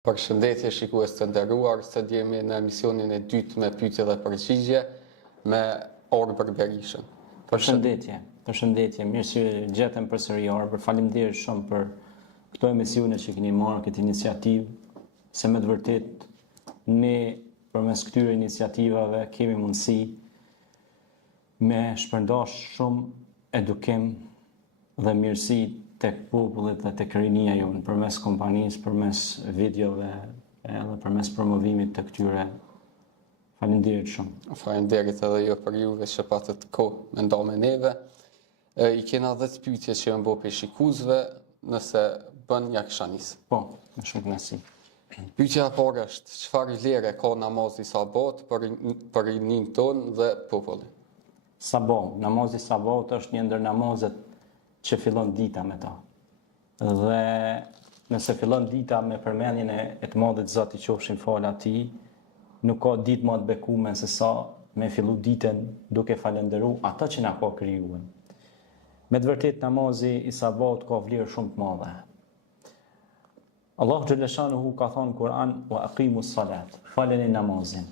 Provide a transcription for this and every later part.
Përshëndetje shikues të nderuar, sot jemi në emisionin e dytë me pyetje dhe përgjigje me Orbër Berishën. Përshëndetje, mirë që gjetëm përsëri Orbër. Faleminderit shumë për këto emisione që keni marrë këtë iniciativë, se me të vërtet ne përmes këtyre iniciativave kemi mundësi me shpërndash shumë edukim dhe mirësi tek popullit dhe tek rinia jonë, përmes kompanisë, përmes videove edhe përmes promovimit të këtyre. Faleminderit shumë. Faleminderit edhe jo për juve që patët kohë me nda me neve. I kena 10 pyetje që janë bërë për shikuesve, nëse bën ja kisha nisë. Po, me shumë kënaqësi. Pyetja e parë është, çfarë vlere ka namazi sabat për rinin tonë dhe popullin? Namazi sabat është një ndër namazet që fillon dita me ta. Dhe nëse fillon dita me përmendjen e të madhit Zoti qofshin falë atij, nuk ka ditë më të bekuar se sa me fillu ditën duke falendëruar ata që na ka krijuar. Me të vërtetë namazi i sabat ka vlerë shumë të madhe. Allahu xhaleshanuhu ka thënë në Kur'an: "Wa aqimus salat", faleni namazin.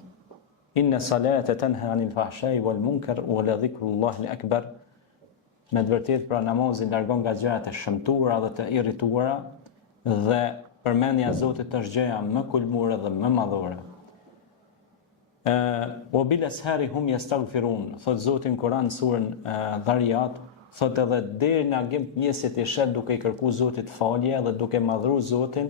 "Inna salata tanha 'anil fahsha'i wal munkar wa la dhikrullahi akbar". Me të vërtetë pra namazi largon nga gjërat e shëmtuara dhe të irrituara dhe përmendja e Zotit është gjëja më kulmore dhe më madhore. Wa bil ashari hum yastaghfirun, thot Zoti në Kur'an surën Dhariyat, thot edhe deri në agim mjesit i shet duke i kërkuar Zotit falje dhe duke madhruar Zotin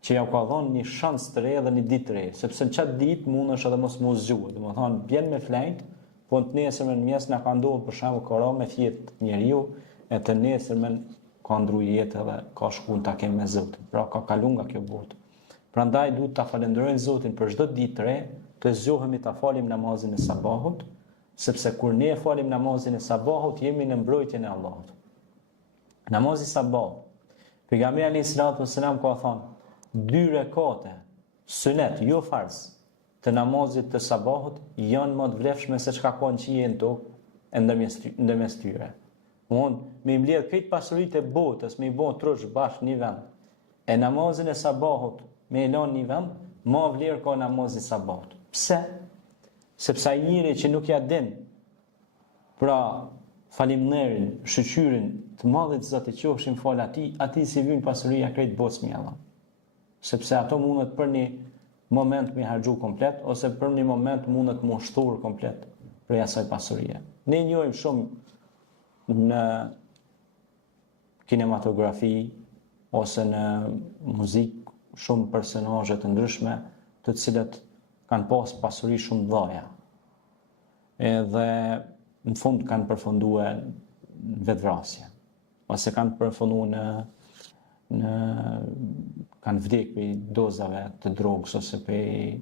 që ja ka dhënë një shans të re dhe një ditë të re, sepse në çat ditë mundesh edhe mos mu zgjuar, domethënë bjen me flajt. Po të nesërmen mjes na ka ndodhur për shembull kora me fjet njeriu, e të nesërmen ka ndru jetë dhe ka shkuar ta kemë me Zotin. Pra ka kaluar nga kjo botë. Prandaj duhet ta falenderojmë Zotin për çdo ditë të re, të zgjohemi ta falim namazin e sabahut, sepse kur ne falim namazin e sabahut jemi në mbrojtjen e Allahut. Namazi sabah, pejgamberi alayhis salam ka thënë, 2 rekate sunet, jo farz, të namazit të sabahut janë më të vlefshme se çka ka në qiellin tokë ndërmes tyre. Me i mbledh këtë pasuritë e botës, me i bën trosh bashkë një vend. E namazin e sabahut me e lënë një vend, më vlerë ka namazi sabahut. Pse? Sepse ai njeri që nuk ja din pra falimnderin, shëqyrin të madhit Zoti qofshin fal atij si vjen pasuria krejt botës me Allah. Sepse ato mundet për një moment me harxhu komplet, ose për një moment mundet më shtur komplet për asaj pasurie. Ne njohim shumë në kinematografi ose në muzikë shumë personazhe të ndryshme, të cilët kanë pas pasuri shumë dhaja. Edhe në fund kanë përfunduar në vetvrasje, ose kanë përfunduar kanë vdek për dozave të drogës ose për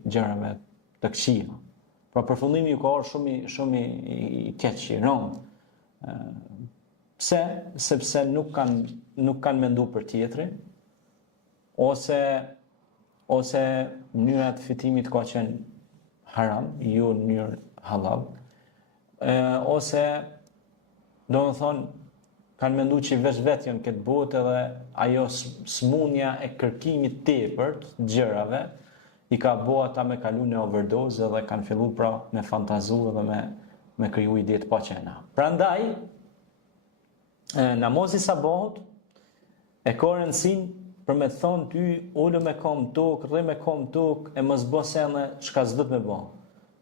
gjërave të këqija. Pra përfundimi ju ka orë shumë i keq, i rënd. Pse? Sepse nuk kanë mendu për tjetri, ose mënyra të fitimit ka qenë haram, jo në mënyrë halal, ose do më thonë kanë mendu që veç vetë janë këtë botë edhe ajo smunja e kërkimit tepërt gjërave i ka bo ata me kalu në overdose dhe kanë fillu pra me fantazu dhe me kriju ide të paqena. Prandaj, namazi sabahut e ka rëndësinë për me thonë ty ullu me kom tokë, rri me kom tokë, e mos bë sene çka s'dët me bë.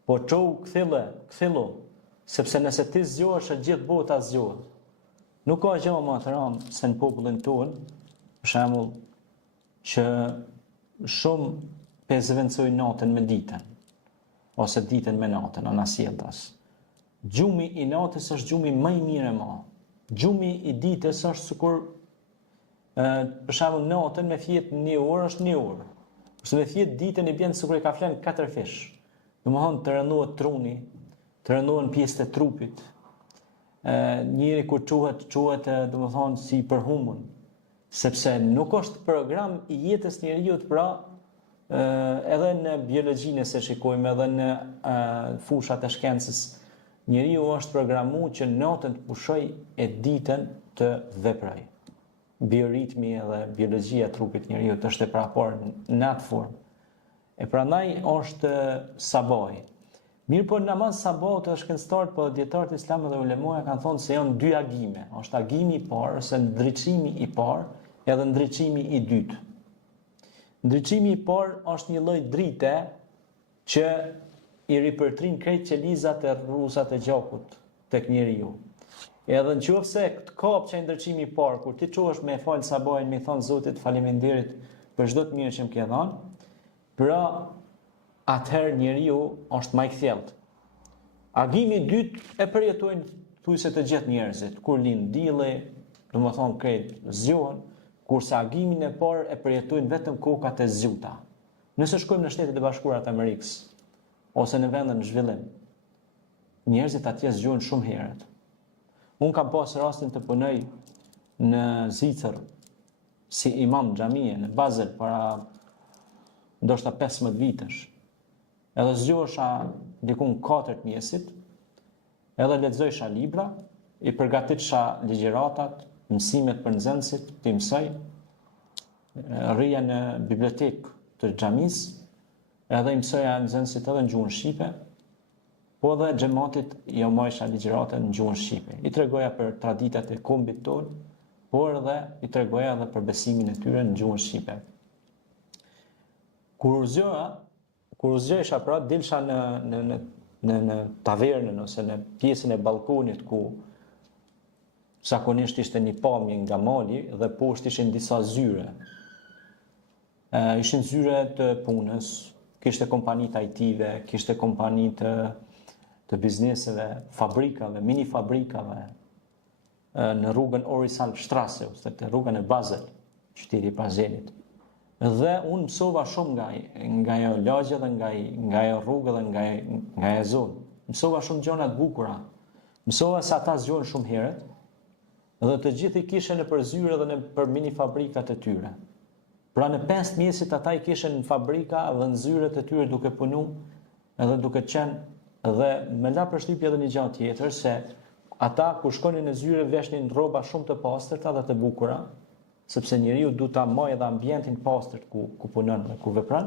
Po çou kthilu, sepse nëse ti zgjohesh e gjithë bota zgjohet. Nuk ka gjë më të rëndë se në popullin tonë, për shembull, që shumë pezëvendsojnë natën me ditën, ose ditën me natën, anasjelltas. Gjumi i natës është gjumi më i mirë e ma. Gjumi i ditës është sikur, për shembull, natën me fjet 1 orë është 1 orë. Ose me fjet ditën i bën sikur i ka flenë 4 fish. Domethënë të rënohet truni, të rënohen pjesët e trupit. Njëri kur quhet domethënë si përhumbun, sepse nuk është program i jetës njeriut, pra edhe në biologjinë se shikojmë, edhe në fushat e shkencës, njeriu është programuar që natën të pushoj e ditën të veproj. bioritmi edhe biologjia e trupit njeriut është e prapor në atë formë. E prandaj është sabaj. Mirë po namaz sabahut është shkencëtarët po dietarët islam dhe ulemoja kanë thonë se janë 2 agime. Është agimi i parë ose ndriçimi i parë edhe ndriçimi i dytë. Ndriçimi i parë është një lloj drite që i ripërtrin krejt qelizat e rruzat e gjakut tek njeriu. Edhe nëse të kap që ndriçimi i parë, kur ti çohesh me fal sabahin, me thon Zotit faleminderit për çdo të mirë që më ke dhënë, pra atëherë njeriu është më i kthjellët. Agimi i dytë e përjetojnë thuajse të gjithë njerëzit, kur lind dielli, domethënë krejt zgjohen, kurse agimin e parë e përjetojnë vetëm kokat e zgjuta. Nëse shkojmë në Shtetet e Bashkuara të Amerikës ose në vende në zhvillim, njerëzit atje zgjohen shumë herët. Unë kam pas rastin të punoj në Zvicër si imam xhamie në Basel para ndoshta 15 vitesh. Edhe zgjohesha dikun 4 mjesit, edhe lexojsha libra, i përgatitesha ligjëratat, mësimet për nxënësit, të mësoj, rrija në bibliotekë të xhamisë, edhe i mësoja nxënësit edhe në gjuhën shqipe, po edhe xhamatit i marrësha ligjëratën në gjuhën shqipe. I tregoja për traditat e kombit tonë, por edhe i tregoja edhe për besimin e tyre në gjuhën shqipe. Kur zgjohesha pra dilsha në tavernën ose në pjesën e balkonit ku zakonisht ishte një pamje nga mali dhe poshtë ishin disa zyre. Ishin zyre të punës, kishte kompani të IT-ve, kishte kompani të bizneseve, fabrikave, mini fabrikave, në rrugën Orisal Strasse, ose të rrugën e Basel, qyteti i Baselit. Dhe unë mësova shumë nga ajo lagje dhe nga ajo rrugë dhe nga ajo zonë. Mësova shumë gjëra të bukura. Mësova se ata zgjohen shumë herët dhe të gjithë i kishin në përzyre dhe në për mini fabrikat e tyre. Pra në 5 mjesit ata i kishin në fabrika dhe në zyret e tyre duke punu edhe duke qenë dhe me la përshtypje edhe një gjë tjetër se ata kur shkonin në zyre veshnin rroba shumë të pastërta dhe të bukura, sepse njeriu duhet ta majë edhe ambientin pastërt ku punon dhe ku vepron,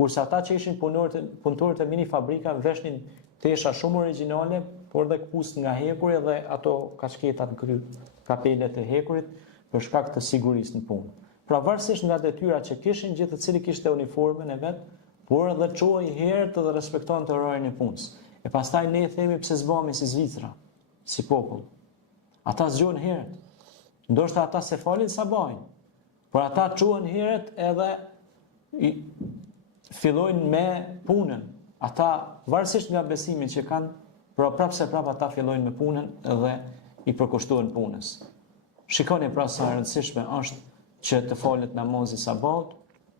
kurse ata që ishin punëtorët e mini fabrika veshnin tesha shumë origjinale, por dhe këpust nga hekuri dhe ato kasketat në kry, kapelet e hekurit për shkak të sigurisë në punë. Pra varësisht nga detyra që kishin, gjithë cili kishte uniformën e vet, por edhe çohej herët dhe respektonte orarin e punës. E pastaj ne themi pse zbahemi si Zvicra, si popull. Ata zgjohen herët. Ndoshta ata se falin sabahin, por ata çohen herët edhe fillojnë me punën. Ata varësisht nga besimi që kanë, pra prapse prap ata fillojnë me punën dhe i përkushtohen punës. Shikoni pra sa e rëndësishme është që të falet namazi sabahut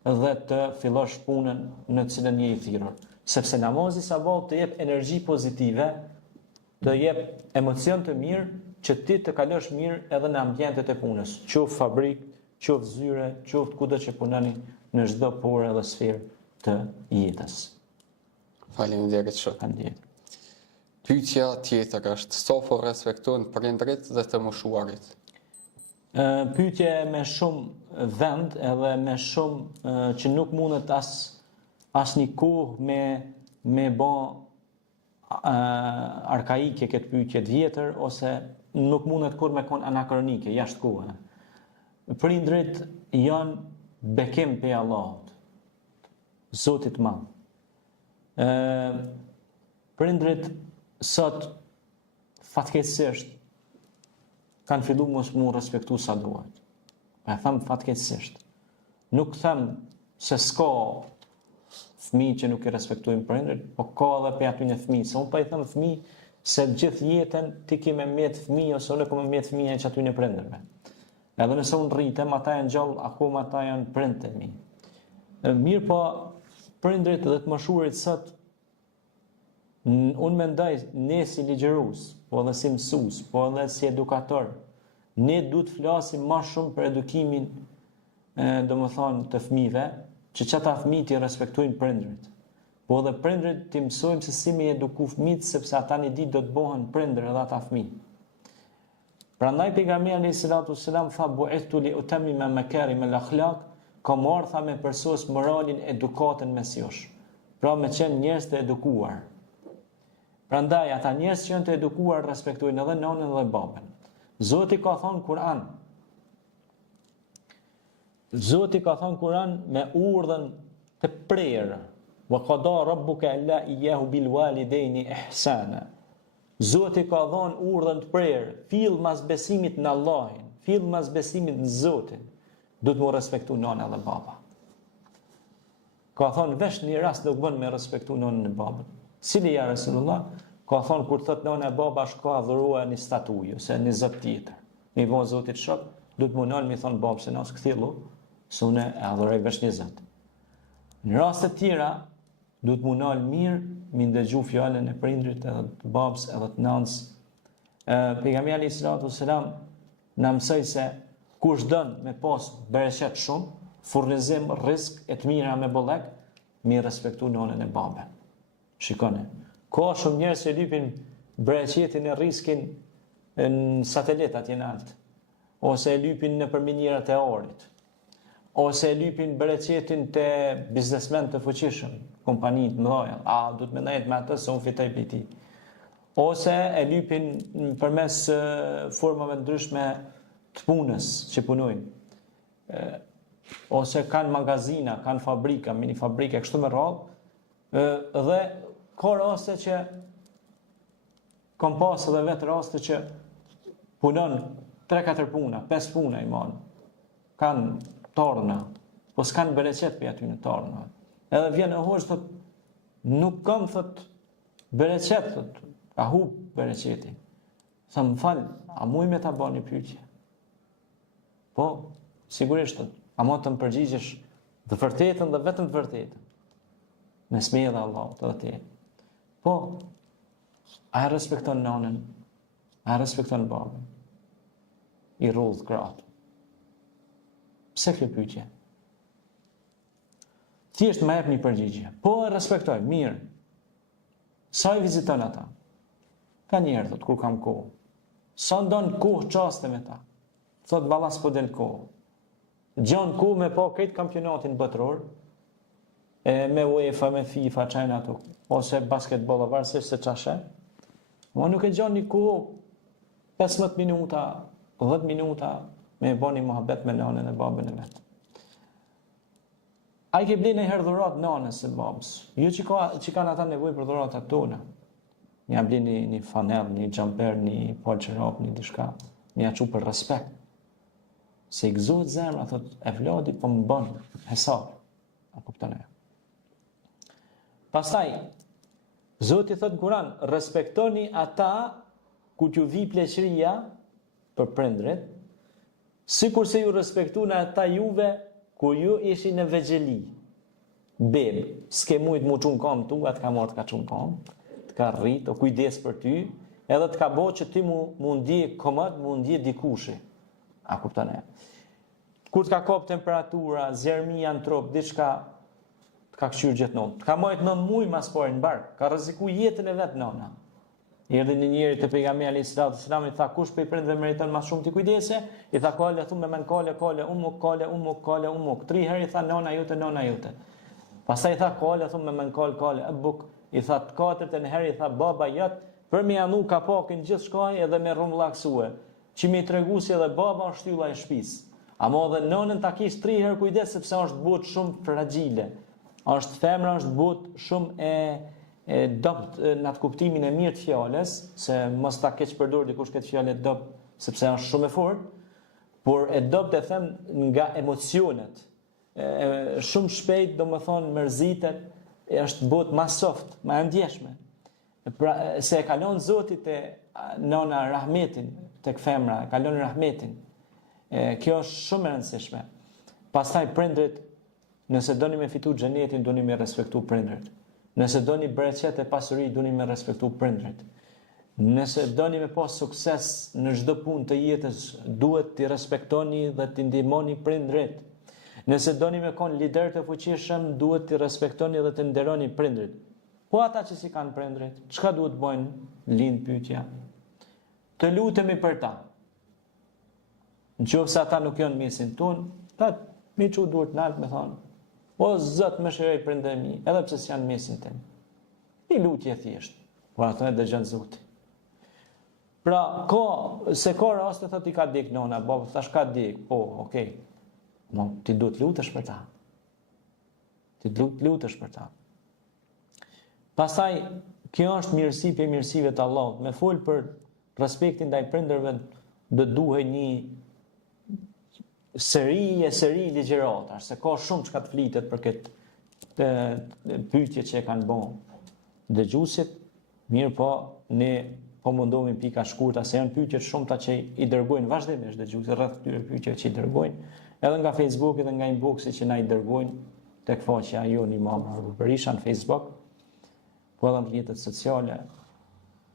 dhe të fillosh punën në cilën je i thirrur, sepse namazi sabahut të jep energji pozitive, të jep emocion të mirë që ti të kalosh mirë edhe në ambientet e punës, qoftë fabrik, qoftë zyre, qoftë kudo që punoni në çdo porë dhe sferë të jetës. Faleminderit shumë. Faleminderit. Pyetja tjetër është sa po respektojnë prindrit dhe të moshuarit? Pyetje me shumë vend edhe me shumë që nuk mundet as një kohë me bë arkaike këtë pyetje të vjetër ose nuk mundet kur me kon anakronike jashtë kohë. Prindrit janë bekim pe Allahut, Zotit Madh. Prindrit sot fatkeqësisht kanë fillu mos mu respektu sa duhet. E them fatkeqësisht. Nuk them se s'ka fëmijë që nuk i respektojnë prindrit, po ka edhe pe aty në fëmijë. Se unë pa i them fëmijë se gjithë jetën ti ke me mjet fëmijë ose unë kam me mjet fëmijë që aty në prindërve. Edhe nëse unë rritem, ata janë gjallë, akoma ata janë prindët e mi. Mirë po, prindrit dhe të moshuarit sot, unë mendoj ne si ligjërues, po edhe si mësues, po edhe si edukator, ne duhet flasim më shumë për edukimin, domethënë të fëmijëve, që çata fëmijë të respektojnë prindrit. Po edhe prindrit të mësojmë se si me eduku fëmijët, sepse ata një ditë do të bëhen prindër edhe ata fëmijë. Prandaj pejgamberi alayhis salatu wassalam tha bu'ithtu li utammima makarim al-akhlaq, kam ardha me përsos moralin, edukatën mes jush. Pra me qenë njerëz të edukuar. Prandaj ata njerëz që janë të edukuar respektojnë edhe nënën dhe babën. Zoti ka thënë Kur'an. Zoti ka thënë Kur'an me urdhën të prerë. Wa qada rabbuka alla iyyahu bil walidaini ihsana. Zoti ka dhënë urdhën të prerë, fill mas besimit në Allahin, fill mas besimit në Zotin, do të mu respektu nëna dhe baba. Ka thonë vesh një rast nuk bën me respektu nënën e babën. Cili ja Rasulullah? Ka thonë kur thot nëna e baba shka adhurua një statuju, se një zot tjetër. Mi vonë Zotit shok, do të mu nënë mi thonë babë se nësë këthillu, se une e adhurej vesh një zot. Në rastet tjera, do të mu nënë mirë, mi ndëgju fjallën e prindrit edhe të babës edhe të nënës. Pejgamberi alayhis salatu wassalam na mësoi se kush don me pas bereqet shumë, furnizim, rrezik e të mira me bollek, mi respektu nënën e babën. Shikoni, ka shumë njerëz që lypin bereqetin e rrezikin në satelitat jenë alt, ose e lypin në përminjerat e orit, ose e lypin bereqetin të biznesmen të fuqishëm, kompani të mëdha, du të mendojnë me atë se unë fitoj prej tij. Ose e lypin përmes formave ndryshme të punës që punojnë. Ose kanë magazina, kanë fabrika, mini fabrika, kështu me radhë, dhe ka raste që kam pas edhe vetë raste që punon 3-4 puna, 5 puna i marrin. Kanë torna, po s'kanë bereqet për aty në torna. Edhe vjen e hoxh thot, nuk kam thot bereqet, thot, ka hub bereqetin. Sa më fal, a muj me ta bani pyetje? Po, sigurisht thot, a mo të më përgjigjesh të vërtetën dhe vetëm të vërtetën. Me smejë dhe Allah, të dhe te. Po, a e respekton nënën, a e respekton babën, i rrudh gratë. Pse kjo pyetje? Thjesht më jep një përgjigje. Po e respektoj, mirë. Sa i viziton ata? Ka njerë, thot, kur kam kohë. Sa ndon kohë qaste me ta? Thot, valla s'po del kohë. Gjon kohë me po këtë kampionatin botëror, me UEFA, me FIFA, qajnë ato, ose basketball, varësisht se qashe. Ma nuk e gjon një kohë 15 minuta, 10 minuta, me e boni muhabet me nënën e babën e vetë. A i ke blinë e herë dhurat nënës e babës. Jo që kanë ata nevoj për dhuratat tona. Një blinë një fanel, një gjamper, një polqerop, një dishka. Një aqu për respekt. Se i gëzohet zemra, thot, e vladi po më bënë hesar. A kuptone. Pastaj, Zoti thot në Kur'an, respektoni ata ku t'ju vi pleqëria për prindrit, sikur se ju respektu në ata juve kur ju ishi në vegjeli. Bebë, s'ke mujt mu qunë kam tu, atë ka marrë të ka qunë kam, të ka rrit, o kujdes për ty, edhe të ka bo që ty mu ndje komod, mu ndje dikushi. A kuptone? Kur të ka kop temperatura, zjermia në trop, diçka të ka këshyrë gjithmonë. Të ka mojt 9 muj mas pore në bark, ka rreziku jetën e vetë nëna. Erdhi një njeri te pejgamberi alayhis salam i tha kush prej prindve meriton më shumë ti kujdese? I tha kale, thumë me men kale, umuk. 3 herë i tha nona jote. Pastaj i tha kale, thumë me men kale, abuk. I tha 4 herë i tha baba jot, për me anu ka pakin gjithë shkaj edhe me rrumllaksue. Që mi tregu si edhe baba është shtylla e shtëpisë. Ama edhe nënën ta kish 3 herë kujdes sepse është botë shumë fragjile. Është femra, është botë shumë e dopt në atë kuptimin e mirë të fjales, se mos ta keq përdor dikush këtë fjalë dopt, sepse është shumë e fortë, por e dopt e them nga emocionet. Shumë shpejt, domethënë mërzitet, është botë më soft, më e ndjeshme. Pra, se e kalon Zoti te nëna rahmetin tek femra, e kalon rahmetin. Kjo është shumë e rëndësishme. Pastaj prindrit, nëse doni me fitu xhenetin, doni me respektu prindrit. Nëse doni bereqet e pasuri, doni me respektu prindrit. Nëse doni me pas sukses në çdo punë të jetës, duhet t'i respektoni dhe t'i ndihmoni prindrit. Nëse doni me kon lider të fuqishëm, duhet t'i respektoni dhe t'i nderoni prindrit. Po ata që si kanë prindrit, çka duhet bëjnë? Lind pyetja. Të lutemi për ta. Në qoftë se ata nuk janë mesin tonë, ta mi që duhet naltë me thonë, o zëtë më shirej prindër mi, edhe pse s'janë mesin tim. I lutje thjesht, por ato e dëgjën Zoti. Pra, ka raste thot i ka dek nona, baba thash ka dek, po, okej. No, ti duhet lutesh për ta. Ti duhet lutesh për ta. Pastaj, kjo është mirësi për mirësive të Allahut. Me fol për respektin ndaj prindërve, do duhej një seri ligjërata, se ka shumë çka të flitet për këtë pyetje që e kanë bën dëgjuesit. Mirë po, ne po mundohemi pika shkurta, se janë pyetje shumëta që i dërgojnë vazhdimisht dëgjuesit rreth këtyre pyetjeve që i dërgojnë, edhe nga Facebooki dhe nga inboxi që na i dërgojnë tek faqja jonë Imam Berisha në Facebook, po edhe në rrjetet sociale.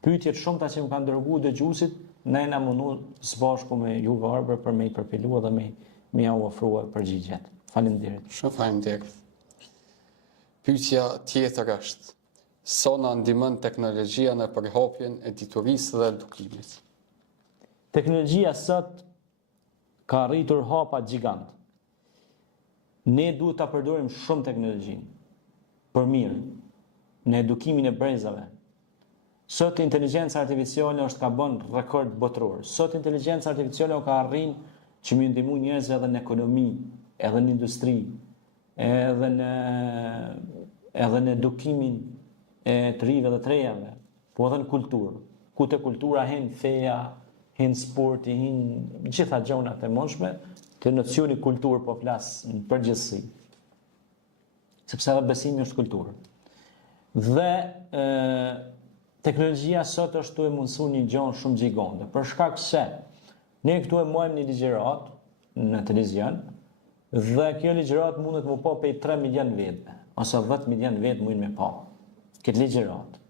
Pyetjet shumëta që më kanë dërguar dëgjuesit, ne na mundu së bashku me ju Arber për me i përpilu dhe me ja ofrua përgjigjet. Faleminderit. Shumë faleminderit. Pyetja tjetër është: sa na ndihmon teknologjia në përhapjen e diturisë dhe edukimit? Teknologjia sot ka arritur hapa gjigant. Ne duhet ta përdorim shumë teknologjinë për mirë në edukimin e brezave. Sot inteligjenca artificiale është ka bën rekord botror. Sot inteligjenca artificiale ka arrin që më ndihmu njerëzve edhe në ekonomi, edhe në industri, edhe në edukimin e të rive dhe të rejave, po edhe në kulturë. Ku te kultura hen feja, hen sporti, hen gjitha gjonat e mundshme, të nocioni kulturë po flas në përgjithësi. Sepse edhe besimi është kulturë. Dhe teknologjia sot është të e mundësu një gjonë shumë gjigande, për shkak se ne këtu e mojmë një ligjërat në televizion, dhe kjo ligjërat mundet më pa pej 3 milion vetëve, ose 10 milion vetë mujnë me pa, këtë ligjërat.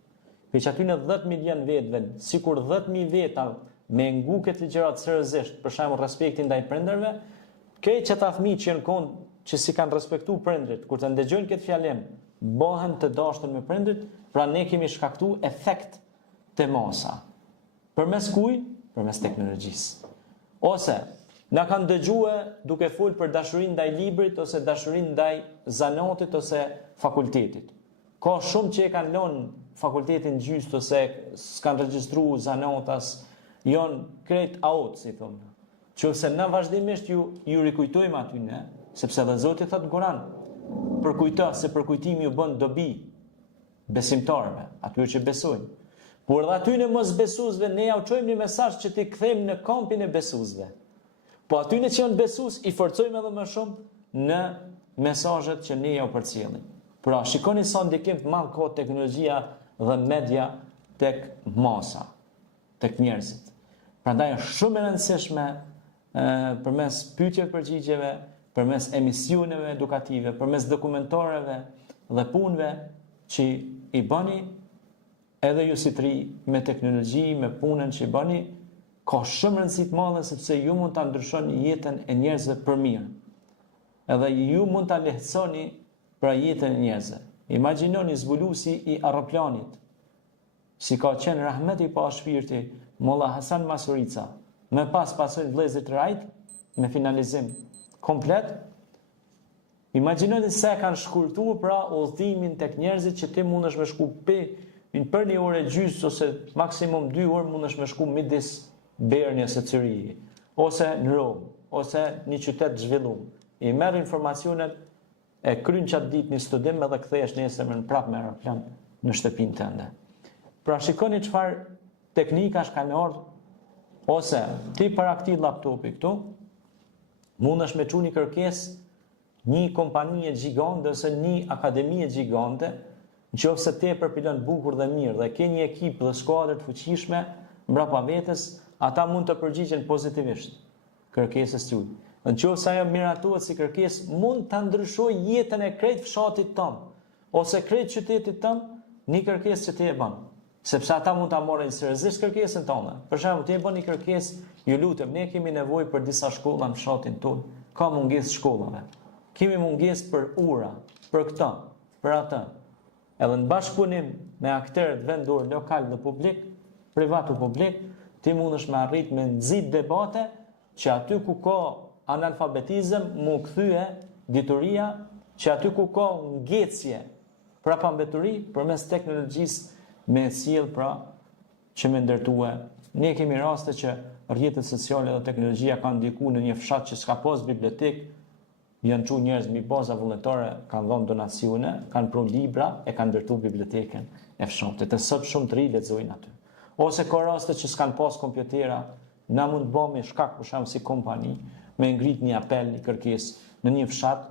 Për që aty në 10 milion vetëve, si kur 10.000 veta me ngu këtë ligjërat seriozisht, për shembull respektin ndaj prindërve, këtë që ta fëmijë që janë konë që si kanë respektu prindrit, kur të ndëgjojnë këtë fjalim, bëhen të dashtën me prindrit, pra ne kemi shkaktu efekt të masa. Përmes kuj? Përmes teknologjisë. Ose, na kanë dëgjue duke full për dashurin ndaj librit, ose dashurin ndaj zanatit, ose fakultetit. Ka shumë që e kanë lënë fakultetin gjyst, ose s'kanë regjistru zanatas, janë krejt out, si thonë. Qëse na vazhdimisht ju rikujtojmë aty ne, sepse dhe Zoti thot Kur'an, përkujto se përkujtimi ju bën dobi besimtarëve, atyre që besojnë. Por dhe aty në mos besuesve ne ja u çojmë një mesazh që t'i kthejmë në kampin e besuesve. Po aty në që janë besues i forcojmë edhe më shumë në mesazhet që ne ja u përcjellim. Pra shikoni sa ndikim të madh ka teknologjia dhe media tek masa, tek njerëzit. Prandaj është shumë e rëndësishme përmes pyetjeve përgjigjeve, përmes emisioneve edukative, përmes dokumentareve dhe punëve që i bëni edhe ju si të ri me teknologji, me punën që i bëni, ka shumë rëndësi të madhe sepse ju mund ta ndryshoni jetën e njerëzve për mirë. Edhe ju mund ta lehtësoni pra jetën e njerëzve. Imagjinoni zbulusi i aeroplanit, si ka qenë rahmeti pa shpirti, Molla Hasan Masurica, me pasojnë vëllezërit Rajt, me finalizim komplet. Imagjinoni se kanë shkurtuar pra udhëtimin tek njerëzit që ti mundesh me shku për një orë gjys ose maksimum 2 orë mundesh me shku midis Berni ose Zyrich, ose në Rom, ose një qytet zhvilluar. I merr informacionet, e kryen çat ditë një studim edhe kthehesh nesër prapë me aeroplan në shtëpinë tënde. Pra shikoni çfarë teknikash kanë ardhur, ose ti para këtij laptopi këtu mundesh me çu një kërkesë një kompanie gjigante ose një akademie gjigante, nëse ti e përpilon bukur dhe mirë dhe ke një ekip dhe skuadër të fuqishme mbrapa vetes, ata mund të përgjigjen pozitivisht kërkesës tuaj. Nëse ajo miratohet si kërkesë, mund ta ndryshojë jetën e krejt fshatit tënd ose krejt qytetit tënd një kërkesë që ti e bën. Sepse ata mund ta marrin seriozisht kërkesën tonë. Për shembull, ti e bën një kërkesë, ju lutem, ne kemi nevojë për disa shkolla në fshatin tonë. Ka mungesë shkollave. Kemi mungesë për ura, për këtë, për atë. Edhe në bashkëpunim me aktorët vendor, lokal dhe publik, privat u publik, ti mundesh me arrit me nxit debate që aty ku ka analfabetizëm mu kthye dituria, që aty ku ka ngecje pra pambeturi përmes teknologjisë me sjell pra që me ndërtue. Ne kemi raste që rrjetet sociale dhe teknologjia kanë ndikuar në një fshat që s'ka pas bibliotek, janë çu njerëz mbi baza vullnetare, kanë dhënë donacione, kanë pru libra e kanë ndërtuar bibliotekën e fshatit. E sot shumë të ri lexojnë aty. Ose ka raste që s'kan pas kompjutera, na mund të bëjmë shkak për shkak si kompani me ngrit një apel, një kërkesë në një fshat,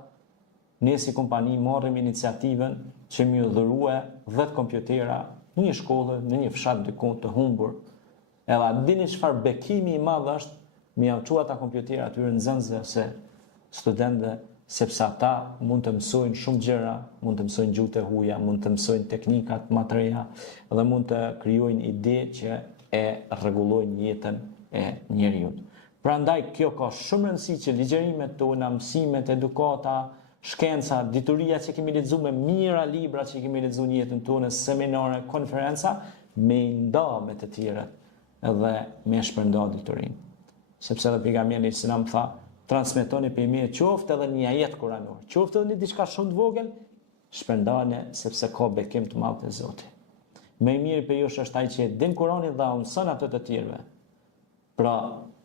ne si kompani marrim iniciativën që më dhurue 10 kompjutera në një shkollë, në një fshat diku të humbur. Edhe a dini çfarë bekimi i madh është me ia çuar ata kompjutera atyre nxënësve ose studentëve, sepse ata mund të mësojnë shumë gjëra, mund të mësojnë gjuhë të huaja, mund të mësojnë teknikat më të reja dhe mund të krijojnë ide që e rregullojnë jetën e njeriu. Prandaj kjo ka shumë rëndësi që ligjërimet tona, mësimet, edukata, shkenca, dituria që kemi lexuar me mijëra libra që kemi lexuar në jetën tonë, seminare, konferenca, me nda me të tjerët dhe me shpërnda diturinë. Sepse edhe pejgamberi selam tha, transmetoni për me qoftë edhe një ajet kuranor, qoftë edhe një diçka shumë të vogël, shpërndane sepse ka bekim të madh te Zoti. Më i miri për ju është ai që e din Kur'anin dhe mëson ato të tjerëve. Pra,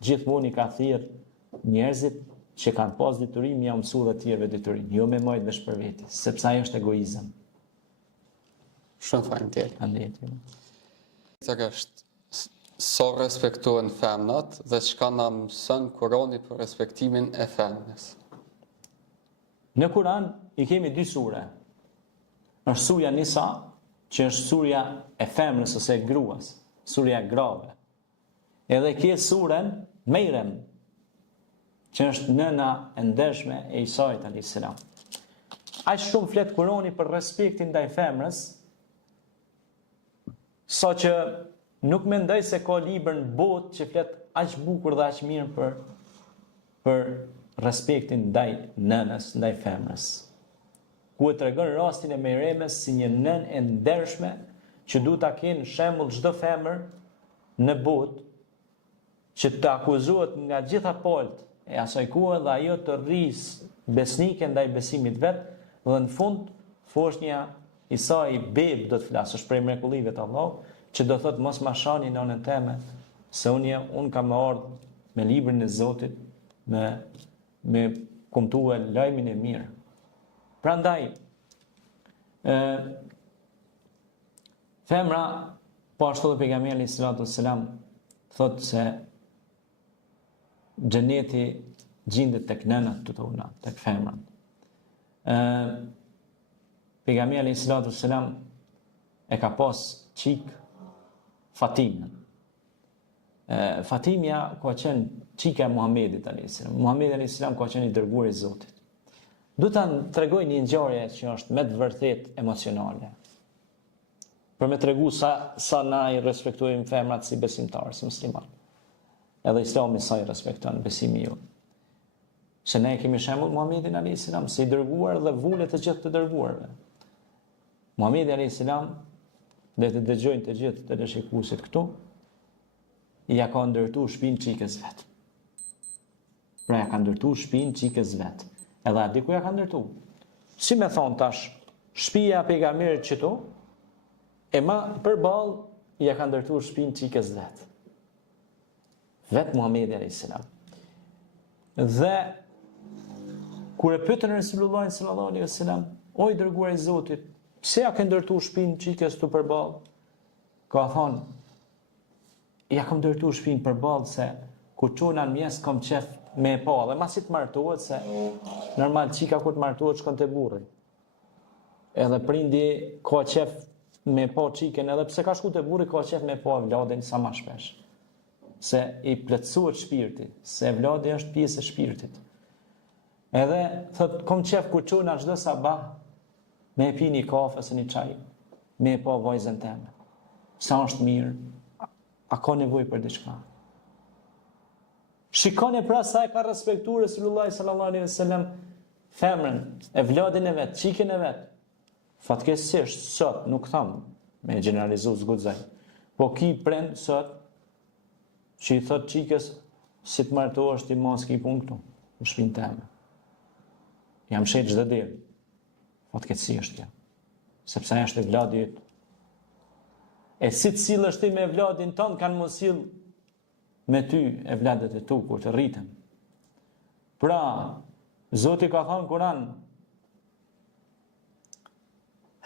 gjithmonë i ka thirrë njerëzit që kanë pas dituri, më ia mësua të tjerëve diturinë, jo me majt vesh për veti, sepse ajo është egoizëm. Shumë faleminderit. Faleminderit. Është sa respektohen femnat dhe çka na mëson Kurani për respektimin e femnës. Në Kur'an i kemi 2 sure. Është surja Nisa, që është surja e femrës ose e gruas, surja e grave. Edhe ke suren Mejrem, që është nëna e ndershme e Isait alayhis salam. Aq shumë flet Kurani për respektin ndaj femrës, sa që nuk mendoj se ka libër në botë që flet aq bukur dhe aq mirë për respektin ndaj nënës, ndaj femrës. Ku e tregon rastin e Mejremës si një nën e ndershme që duhet ta kenë shembull çdo femër në botë që të akuzohet nga gjitha palët e asaj kohe dhe ajo të rris besnike ndaj besimit vet dhe në fund foshnja Isa i beb do të flasë, është prej mrekullive të Allahut, që do thot mos ma shani nënën teme, se unë kam ardhur me librin e Zotit, me kumtue lajmin e mirë. Prandaj, femra, po ashtu dhe pejgamberi sallallahu alaihi wasallam thot se xheneti gjendet tek nënat të tona, tek femrat. Pejgamberi sallallahu alaihi wasallam e ka pas çik Fatimën. Fatimja ka qenë çika e Muhamedit alayhis salam. Muhamedi alayhis salam ka qenë i dërguar i Zotit. Du ta tregoj një ngjarje që është me të vërtet emocionale. Për me tregu sa na i respektojmë femrat si besimtarë, si musliman. Edhe Islami sa i respekton besimi ju. Se ne kemi shembull Muhamedit alayhis salam si i dërguar dhe vulet të gjithë të dërguarve. Muhamedi alayhis salam, dhe të dëgjojnë të gjithë të shikuesit këtu, ja ka ndërtuar shtëpinë çikës vet. Pra ja ka ndërtuar shtëpinë çikës vet. Edhe a di ku ja ka ndërtuar? Si me thon tash, shtëpia e pejgamberit këtu, e ma përballë ja ka ndërtuar shtëpinë çikës vet. Vet Muhamedi alayhis salam. Dhe kur e pyetën Resulullah sallallahu alaihi wasallam, o i dërguar i Zotit, pse ja ke ndërtuar shtëpinë çikës tu përballë? Ka thonë, ja kam ndërtuar shtëpinë përballë se kur çuna në mjes kam qef me e pa, dhe masi të martohet se normal çika kur të martohet shkon te burri. Edhe prindi ka qef me pa çikën, edhe pse ka shku te burri ka qef me pa vladin sa më shpesh. Se i plotësohet shpirti, se vladi është pjesë e shpirtit. Edhe thot kam qef kur çuna çdo sabah me e pi një kafe ose një çaj, me e pa vajzën teme. Sa është mirë, a ka nevojë për diçka? Shikoni pra sa e ka respektuar Resulullah sallallahu alaihi wasallam femrën, e vladin e vet, çikën e vet. Fatkeqësisht sot nuk tham me generalizu zguxoj. Po ki prend sot që i thot çikës si të martohesh ti mos ki punë këtu, në shtëpinë time. Jam shet çdo ditë. Fatkeqësi është kjo. Sepse ai është vladi yt. E si të sillesh ti me vladin tënd kanë mos sill me ty e vladet e tu kur të rriten. Pra, Zoti ka thënë Kur'an,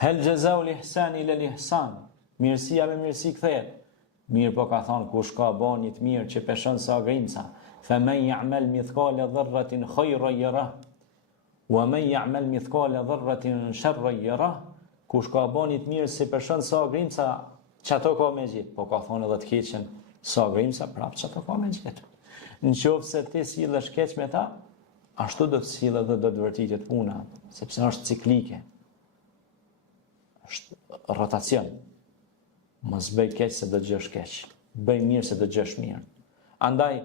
Hel jazau l-ihsan ila l-ihsan. Mirësia me mirësi kthehet. Mirë po ka thënë kush ka bën një të mirë që peshon sa grimca, fa men ya'mal mithqala dharratin khayran yarah, wa men ya'mal mithqala dharratin sharran yarah. Kush ka bën një të mirë si peshon sa grimca, çato ka me gjithë. Po ka thënë edhe të keqen sa grimca, prapë çato ka me gjithë. Nëse ti sillesh keq me ta, ashtu do të sillet dhe do të vërtitet puna, sepse është ciklike. Është rotacion. Mos bëj keq se do të gjesh keq. Bëj mirë se do të gjesh mirë. Andaj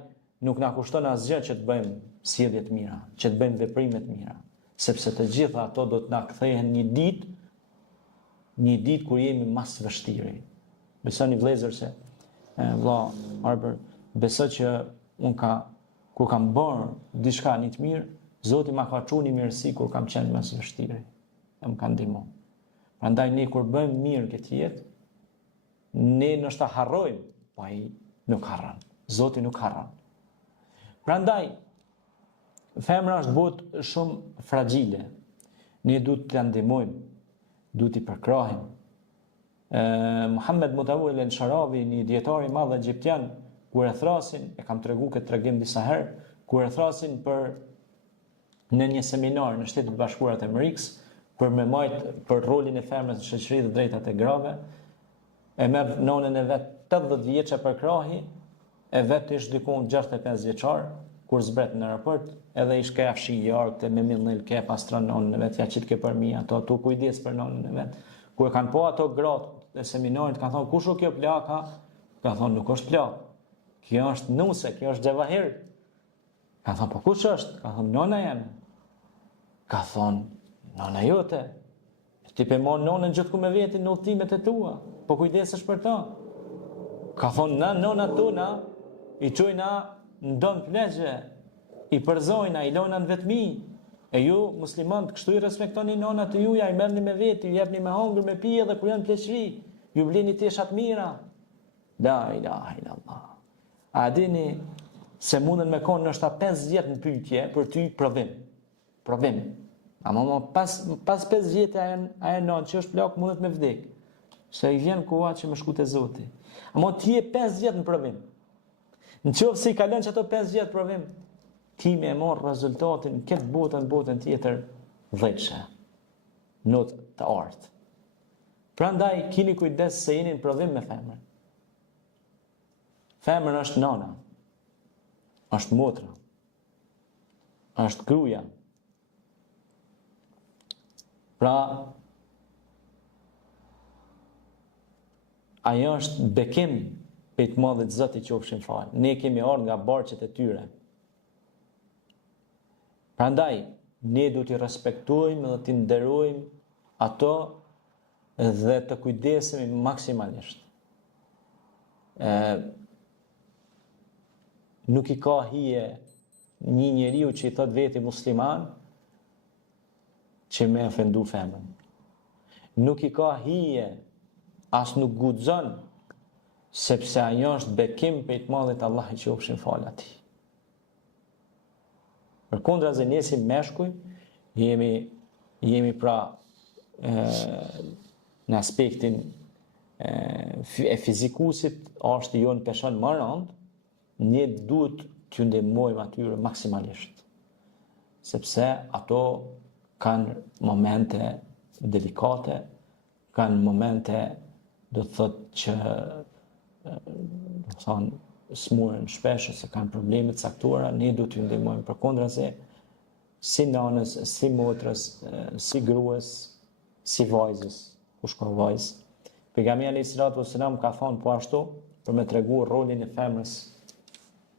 nuk na kushton asgjë që të bëjmë sjellje të mira, që të bëjmë veprime të mira, sepse të gjitha ato do të na kthehen një ditë kur jemi mas vështirë. Besoni vëllezër se vëlla Arber, besoj që kur kam bërë diçka një të mirë, Zoti ma ka çuar një mirësi kur kam qenë mas vështirë. E më ka ndihmuar. Prandaj ne kur bëjmë mirë këtë jetë, ne nështë harrojmë, po ai nuk harron. Zoti nuk harron. Prandaj, femra është botë shumë fragjile. Ne duhet të ndihmojmë, duhet t'i përkrahim. Muhammed Mutawwil al-Sharawi, një dietar i madh egjiptian, kur e thrasin, e kam treguar këtë tregim disa herë, kur e thrasin në një seminar në Shtetet e Bashkuara të Amerikës për rolin e femrës në shoqëri dhe drejtat e grave, e merr nonën e vet 80 vjeçë për krahi, e vet ish dikon 65 vjeçar, kur zbret në aeroport, edhe ish ka fshi jarkte me millnil ke pastron nonën e vet, ja çit ke për mi ato, tu kujdes për nonën e vet. Kur kanë po ato gratë e seminarit, kanë thonë kush o kjo plaka? Ka thonë nuk është plak. Kjo është nuse, kjo është Xhavahir. Ka thonë po kush është? Ka thonë nona jeme. Ka thonë nona jote. Ti pe mon nonën gjithku me vetin në udhtimet e tua, po kujdesesh për ta. Ka thonë na nona tuna i çojna në dom plazhe, i përzojna, i lona në vetmi. E ju muslimanët kështu i respektoni nonat e juja, i merrni me veti, ju jepni me hongër, me pije dhe kur janë pleqëri, ju bleni teshat mira. La ilaha illallah. A dini se mundën me konë nështë 5 vjetë në pyetje për ty provim. Ama pas 5 vjetë ajo nonë që është plak mundet me vdek. Se i vjen koha që me shku te Zoti. Ama ti je 5 vjetë në provim. Në qoftë se i kalon që ato 5 vjetë provim, ti me morë rezultatin këtë botën tjetër dhejtëshe. Not të artë. Prandaj, kini kujdes se jeni në provim me femrën. Femrën është nana, është motra, është gruaja. Pra, ajo është bekim për të madhët Zoti qofshin falë. Ne kemi ardhur nga barqet e tyre. Prandaj, ne duhet t'i respektojmë dhe t'i nderojmë ato dhe të kujdesemi maksimalisht. Nuk i ka hije një njeriu që i thot veti musliman që me ofendu femrën. Nuk i ka hije, as nuk guxon, sepse ajo është bekim për të madhit Allah i qofshin falë atij. Përkundra se ne si meshkuj jemi pra në aspektin e fizikusit është jo në peshon më rënd, ne duhet t'ju ndihmojmë atyre maksimalisht. Sepse ato kanë momente delikate, kanë momente do të thotë që smuren shpesh se kanë probleme të caktuara, ne duhet t'ju ndihmojmë. Përkundrazi, si nanës, si motrës, si gruas, si vajzës, kush ka vajzë. Pejgamberi alayhis salatu wassalam ka thonë po ashtu për me tregu rolin e femrës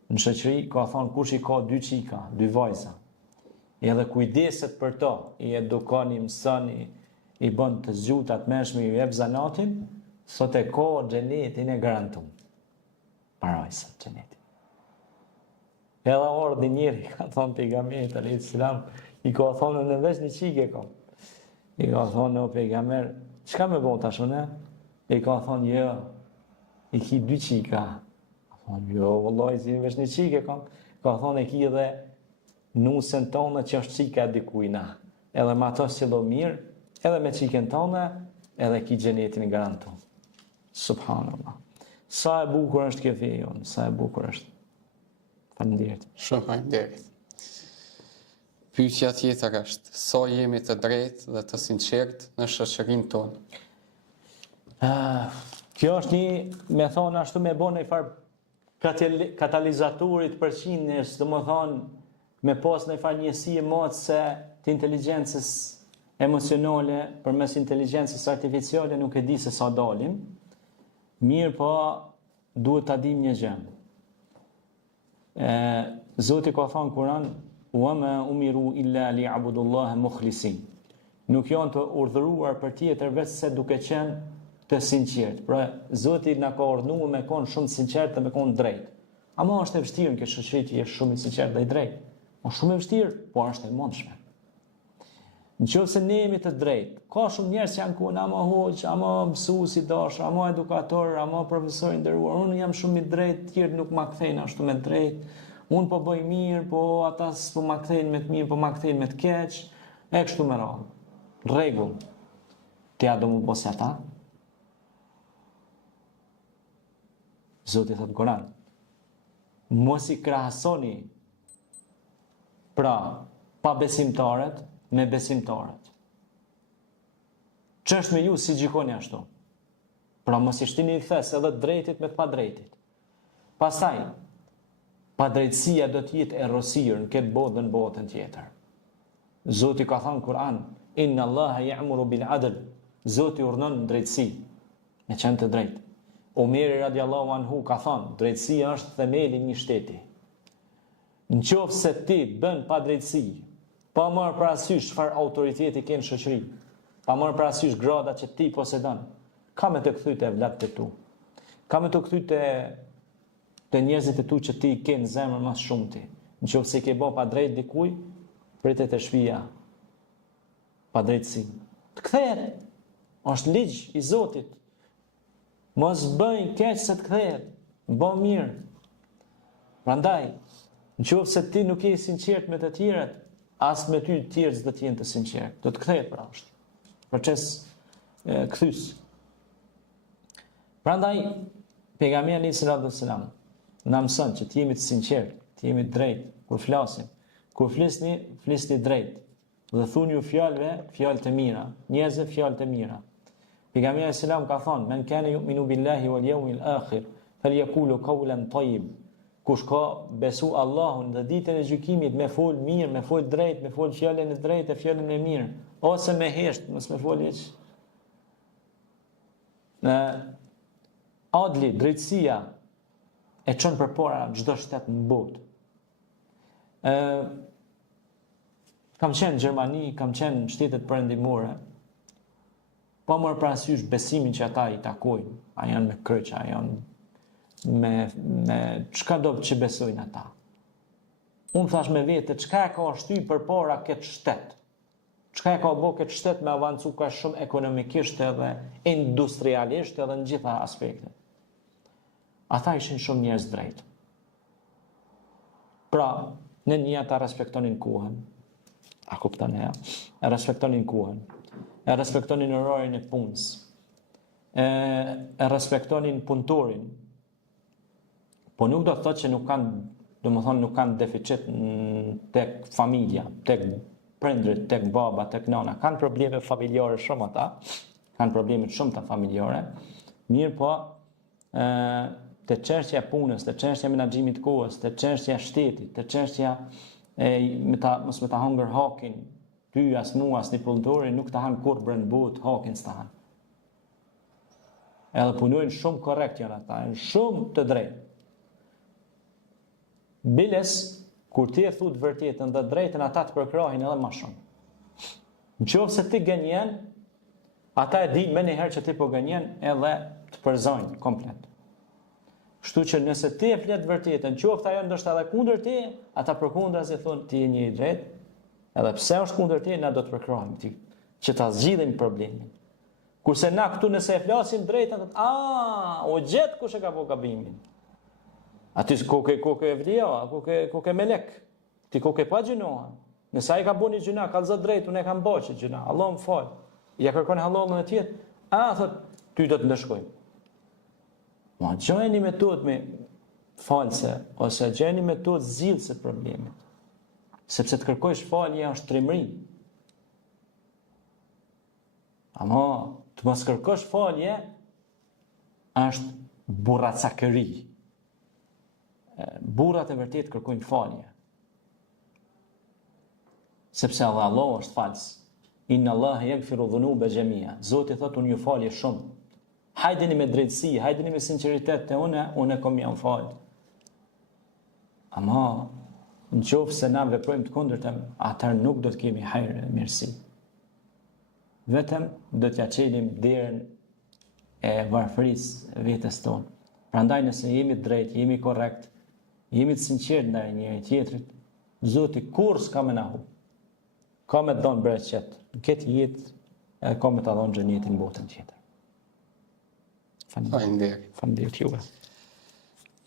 në shoqëri, ka thonë kush i ka 2 çika, 2 vajza, edhe kujdeset për to, i edukon, i mëson, i bën të zgjuta të mëshme, i jep zanatin, sot e ka xhenetin e garantuar. Parajsa xhenetin. Edhe ardhi njeri, ka thonë pejgamberit alayhis salam, i ka thonë në veç një qike ka. I ka thonë o pejgamber, çka më bën tash unë? I ka thonë jo, i ki 2 qika. Ka thonë jo, vallahi si veç një qike kam. Ka thonë e ki edhe nusën tonë që është qika e dikujna. Edhe me ato që do mirë, edhe me qiken tonë, edhe ki xhenetin e garantu. Subhanallah. Sa e bukur është kjo fe jonë, sa e bukur është. Faleminderit. Shumë faleminderit. Pyetja tjetër është, sa jemi të drejtë dhe të sinqert në shoqërinë tonë? Kjo është një, me thonë ashtu me bo në i farë katalizatorit për qinës, dhe më thonë me pas në i farë njësi e motë se të inteligencës emocionale për mes inteligencës artificiale nuk e di se sa dalim, mirë po duhet të adim një gjemë. Zoti ka thonë Kur'an, wa ma umiru illa li abudullahe mukhlisin. Nuk janë të urdhëruar për tjetër veç se duke qenë të sinqert. Pra, Zoti na ka urdhëruar me konë shumë sinqert dhe me konë drejt. Ama është e vështirë në këtë shoqëri që jesh shumë i sinqert dhe i drejt. Është shumë e vështirë, por është e mundshme. Nëse ne jemi të drejtë, ka shumë njerëz që janë këtu, ama hoç, ama mësues i dashur, ama edukator, ama profesor i nderuar. Unë jam shumë i drejtë, tjerë nuk ma kthejnë ashtu me drejtë. Unë po bëj mirë, po ata s'po ma kthejnë me të mirë, po ma kthejnë me të keq, e kështu me radhë. Rregull. Ti a do më bësh ata? Zoti thot Kur'an. Mos i krahasoni pra pa besimtarët me besimtarët. Ç'është me ju si gjikoni ashtu? Pra mos i shtini i thes edhe të drejtit me të padrejtit. Pastaj, padrejtësia do të jetë errësirë në këtë botë dhe në botën tjetër. Zoti ka thënë Kur'an, inna Allaha ya'muru bil 'adl. Zoti urdhëron drejtësi, me qenë të drejtë. Omeri radiallahu anhu ka thënë, drejtësia është themeli një shteti. Nëse ti bën pa drejtësi, pa marrë parasysh çfarë autoriteti ke në shoqëri, pa marrë parasysh gradat që ti posedon, ka me të kthyt e vlat të tu. Ka me të kthyt të njerëzit e tu që ti ke në zemër mas shumëti. Nëse ke bë pa drejt dikuj, pritet e shpia. Pa drejtësi. Të kthehet. Është ligj i Zotit. Mos bëj keq se të kthehet. Bë mirë. Prandaj, nëse ti nuk je i sinqert me të tjerët, as me ty të tjerë s'do të jenë të sinqert. Do të kthehet pra është. Proces kthys. Prandaj, pejgamberi sallallahu alaihi wasallam na mëson që të jemi të sinqert, të jemi të drejtë kur flasim. Kur flisni drejt. Dhe thuni ju fjalë të mira, njerëzve fjalë të mira. Pejgamberi sallallahu alaihi wasallam ka thënë, "Men kana yu'minu billahi wal yawmil akhir, falyaqulu qawlan tayyib." Kush ka besu Allahun dhe ditën e gjykimit me fol mirë, me fol drejt, me fol fjalën e drejtë, fjalën e mirë, ose me hesht, mos me fol hiç. Adli, drejtësia e çon përpara çdo shtet në botë. Kam qenë në Gjermani, kam qenë në shtetet perëndimore, pa marrë parasysh besimin që ata i takojnë, a janë me kryq, a janë me çka do që besojnë ata. Unë thash me vete, çka e ka shty përpara këtë shtet? Çka e ka bë këtë shtet me avancu ka shumë ekonomikisht edhe industrialisht edhe në gjitha aspektet? Ata ishin shumë njerëz drejt. Pra, në një ata respektonin kohën. A kupton e? E respektonin kohën. E respektonin orarin e punës. E respektonin punëtorin. Po nuk do të thotë që nuk kanë deficit tek familja, tek prindrit, tek baba, tek nana. Kanë probleme familjare shumë ata. Kanë probleme shumë të familjare. Mirë po, të çështja e punës, të çështja e menaxhimit të kohës, të çështja e shtetit, të çështja mos me ta hangër hakin, ty as mua as një punëtori nuk ta han kurrë brenda botë hakin s'ta han. Edhe punojnë shumë korrekt janë ata, janë shumë të drejtë. Biles, kur ti e thu të vërtetën dhe drejtën, ata të përkrahin edhe më shumë. Nëse ti gënjen, ata e dinë më njëherë që ti po gënjen edhe të përzojnë komplet. Kështu që nëse ti e flet vërtetën, qoftë ajo ndoshta edhe kundër ti, ata përkundrazi thonë ti je një i drejtë, edhe pse është kundër ti, na do të përkrohemi ti, që ta zgjidhim problemin. Kurse na këtu nëse e flasim drejtën, o gjet kush e ka bërë gabimin. Aty koke vlia, koke melek. Ti koke pa gjinoha. Nëse ai ka bërë një gjina, ka zot drejt, unë e kam bërë gjina. Allah më fal. Ja kërkon halallën e tjetër. Thot, ty do të ndeshkojmë. Ma gjeni metodë me false, ose gjeni metodë zgjidhëse problemit. Sepse të kërkojsh falje është trimëri. Ama të mos kërkosh falje është burracakëri. Burrat e vërtet kërkojnë falje. Sepse Allah është falës. Inna Allah yaghfiru dhunuba jamia. Zoti thot unë ju falje shumë. Hajdeni me drejtësi, hajdeni me sinqeritet te unë kom jam falë. Ama në qoftë se na veprojmë të kundërtën, atëherë nuk do të kemi hajër, mirësi. Vetëm do t'ja çelim derën e varfërisë vetes tonë. Prandaj nëse jemi të drejtë, jemi korrekt, jemi të sinqertë ndaj njëri tjetrit, Zoti kurrë s'ka me na humbë. Ka me të dhonë bereqet në këtë jetë, edhe ka me të dhonë xhenetin në botën tjetër. Faleminderit juve.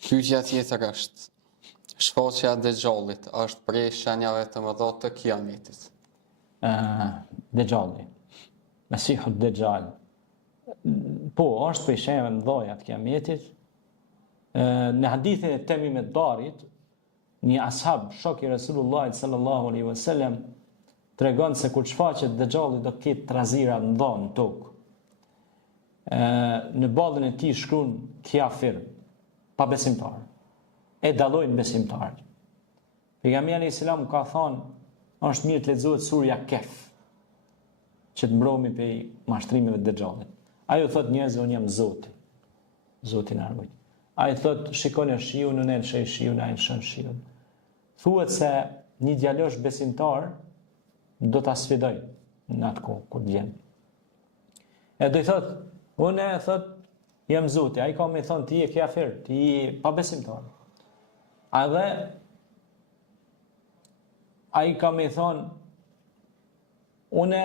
Pyetja tjetër është, shfaqja e Dejxhallit është prej shenjave të mëdha të kiametit? Dejxhalli, Mesihu Dejxhal. Po, është prej shenjave të mëdha të kiametit. Në hadithin e Temimit Darit, një ashab, shok i Resulullahit sallallahu alaihi wasallam, tregon se kur shfaqet Dejxhalli do ketë trazira të mëdha në tokë. Në ballën e tij shkruan kafir, pa besimtar. E dallojnë besimtarët. Pejgamberi alayhis salam ka thënë, është mirë të lexohet surja Kehf, që të mbrojmë prej mashtrimeve të Dejxhallit. Ai u thot njerëzve, unë jam Zoti. Zoti na ruaj. Ai thot shikoni shiun, unë e shej shiun, ai shon shiun. Thuhet se një djalosh besimtar do ta sfidoj në atë kohë kur vjen. E do i thot, unë e thot, jam Zoti, ai ka me thonë, ti e kafir, ti pa besimtar. Edhe, ai ka me thonë, unë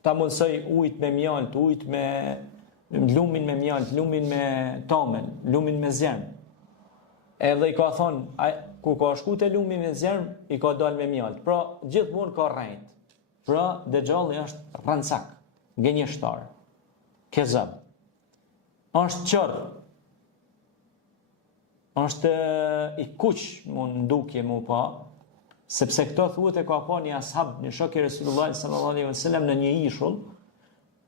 ta mundsoj ujt me mjalt, ujt me lumin me mjalt, lumin me tamen, lumin me zjerm. Edhe i ka thonë, ku ka shku te lumi me zjerm, i ka dal me mjalt. Pra, gjithmonë ka rrejt. Pra, Dejxhalli është rancak, gënjeshtar, kezab. Është qërë, është i kuq më ndukje më pa, sepse këto thuhet e ka pa një ashab, një shok i Resulullahit sallallahu alaihi wasallam në një ishull,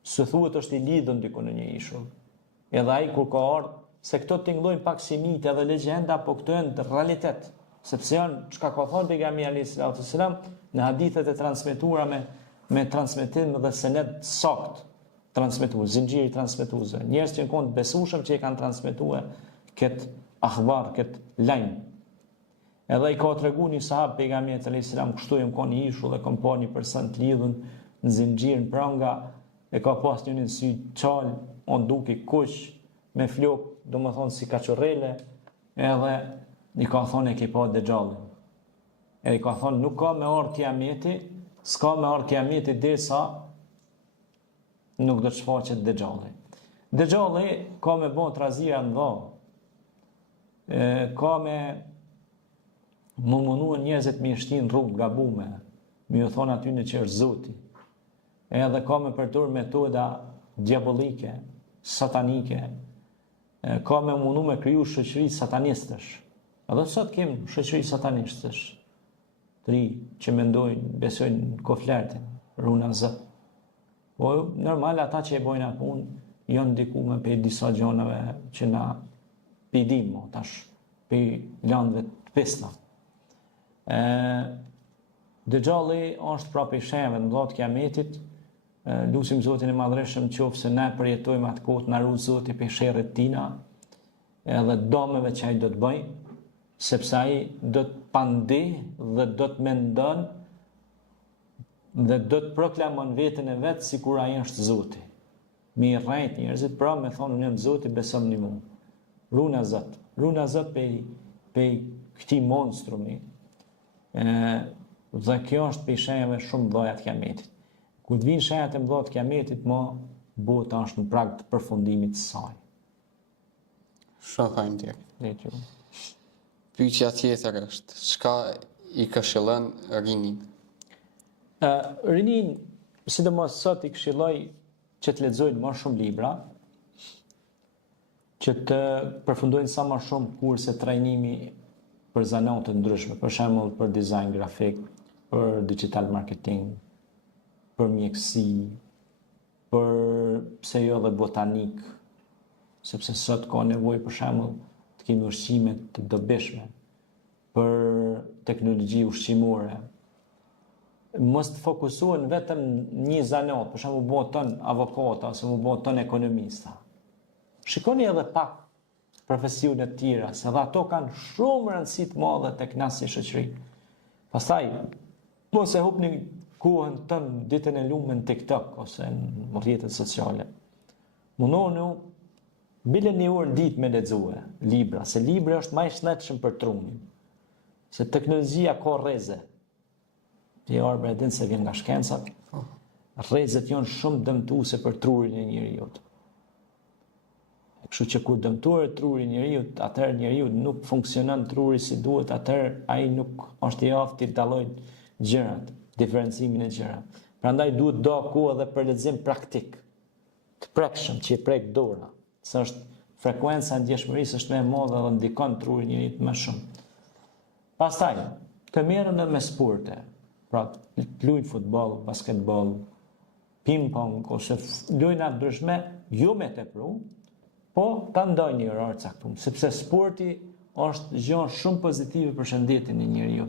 se thuhet është i lidhur diku në një ishull. Edhe ai kur ka ardhur, se këto tingëllojnë pak si mite dhe legjenda, po këto janë realitet, sepse janë çka ka thënë pejgamberi alayhis salam në hadithet e transmetuara me transmetim dhe senet sakt. Transmetuar, zinxhiri transmetuese. Njerëz që kanë besueshëm që e kanë transmetuar këtë akhbar, këtë lajm. Edhe i ka treguar një sahab pejgamberit alayhis salam, kështu jam kanë një ishull dhe kanë pa një person të lidhur në zinxhir në pranga, e ka pas një sy çal, on duke kuq me flok, domethënë si kaçorrele, edhe i ka thonë e ke pa Dejxhallin. E i ka thonë nuk ka me ardh kiameti, s'ka me ardh kiameti derisa nuk do të shfaqet Dejxhalli. Dejxhalli ka me bon trazira në dha. Ka me më munduar njerëzit me shtin rrugë gabume, me ju thonë aty në që është Zoti. Edhe ka me përdor metoda diabolike, satanike. Ka me mundu me kriju shoqëri satanistësh. Edhe sot kemë shoqëri satanistësh. Tri që mendojnë, besojnë koflertin, runa Zot. Po, normal, ata që e bojnë a punë, janë ndikuar për disa gjonave që na pidim, tash, për landëve të pesta. Dejxhalli është prapë i shenjave të mëdha të kiametit. Lutim Zotin e Madhreshëm qofse ne përjetojmë atë kohë, na ruaj Zoti për sherrit tina, edhe domeve që ai do të bëj, sepse ai do të pandi dhe do të mendon dhe do të proklamon veten e vet sikur ai është Zoti. Mi rrejt njerëzit pra me thonë unë jam Zoti, besom në mua. Runa Zot. runa zot pe këtij monstrumi. Dhe kjo është për shenjave shumë mëdha të kiametit. Kur të vinë shenjat e mëdha të kiametit, bota është në prag të përfundimit të saj. Shumë faleminderit. Leqë. Pyetja tjetër është, çka i këshillon rinin? Rinin, sidomos sot i këshilloj që të lexojnë më shumë libra, që të përfundojnë sa më shumë kurse trajnimi për zanate të ndryshme, për shembull për dizajn grafik, për digital marketing, për mjekësi, për pse jo dhe botanik, sepse sot ka nevojë për shembull të kemi ushqime të dobishme, për teknologji ushqimore. Mos të fokusohen vetëm një zanat, për shembull bëhet ton avokata ose bëhet ton ekonomista. Shikoni edhe pak profesione të tjera, se dhe ato kanë shumë rëndësi të madhe tek na si shoqëri. Pastaj, mos e hupni kohën tënë ditën e lumë në TikTok ose në rrjetet sociale. Mundoni bile një orë në ditë me lexue libra, se libra është më i shnetshëm për trunin. Se teknologjia ka rreze. Ti arbre e din se vjen nga shkencat. Rrezet janë shumë dëmtuese për trurin e njeriut. Kështu që kur dëmtuar truri i njeriut, atëherë njeriu nuk funksionon truri si duhet, atëherë ai nuk është i aftë të dallojë gjërat, diferencimin e gjërave. Prandaj duhet do kohë edhe për lexim praktik, të prekshëm që i prek dora, se është frekuenca e ndjeshmërisë është më e madhe dhe ndikon trurin e njerit më shumë. Pastaj, të merren edhe me sporte, pra të luajnë futboll, basketbol, ping-pong ose lojna të ndryshme, jo me tepru, po ta ndajnë një orar caktuar, sepse sporti është gjë shumë pozitive për shëndetin e njeriu.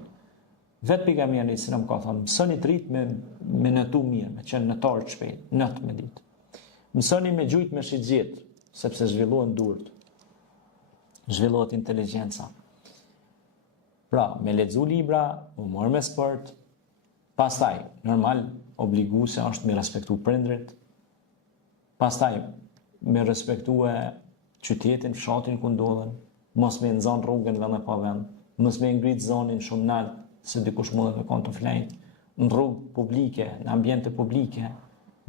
Vetë pejgamberi alayhis salam ka thënë, mësoni të rrit me nëtu mirë, me qenë nëtar të shpejt, natë me ditë. Mësoni me gjujt me shixhet, sepse zhvillohen durët. Zhvillohet inteligjenca. Pra, me lexu libra, u mor me sport, pastaj, normal, obliguese është me respektu prindrit, pastaj, me respektue qytetin, fshatin ku ndodhen, mos me nxan rrugën vend e pa vend, mos me ngrit zonin shumë lart, se dikush mundet me konto flajt, në rrugë publike, në ambiente publike,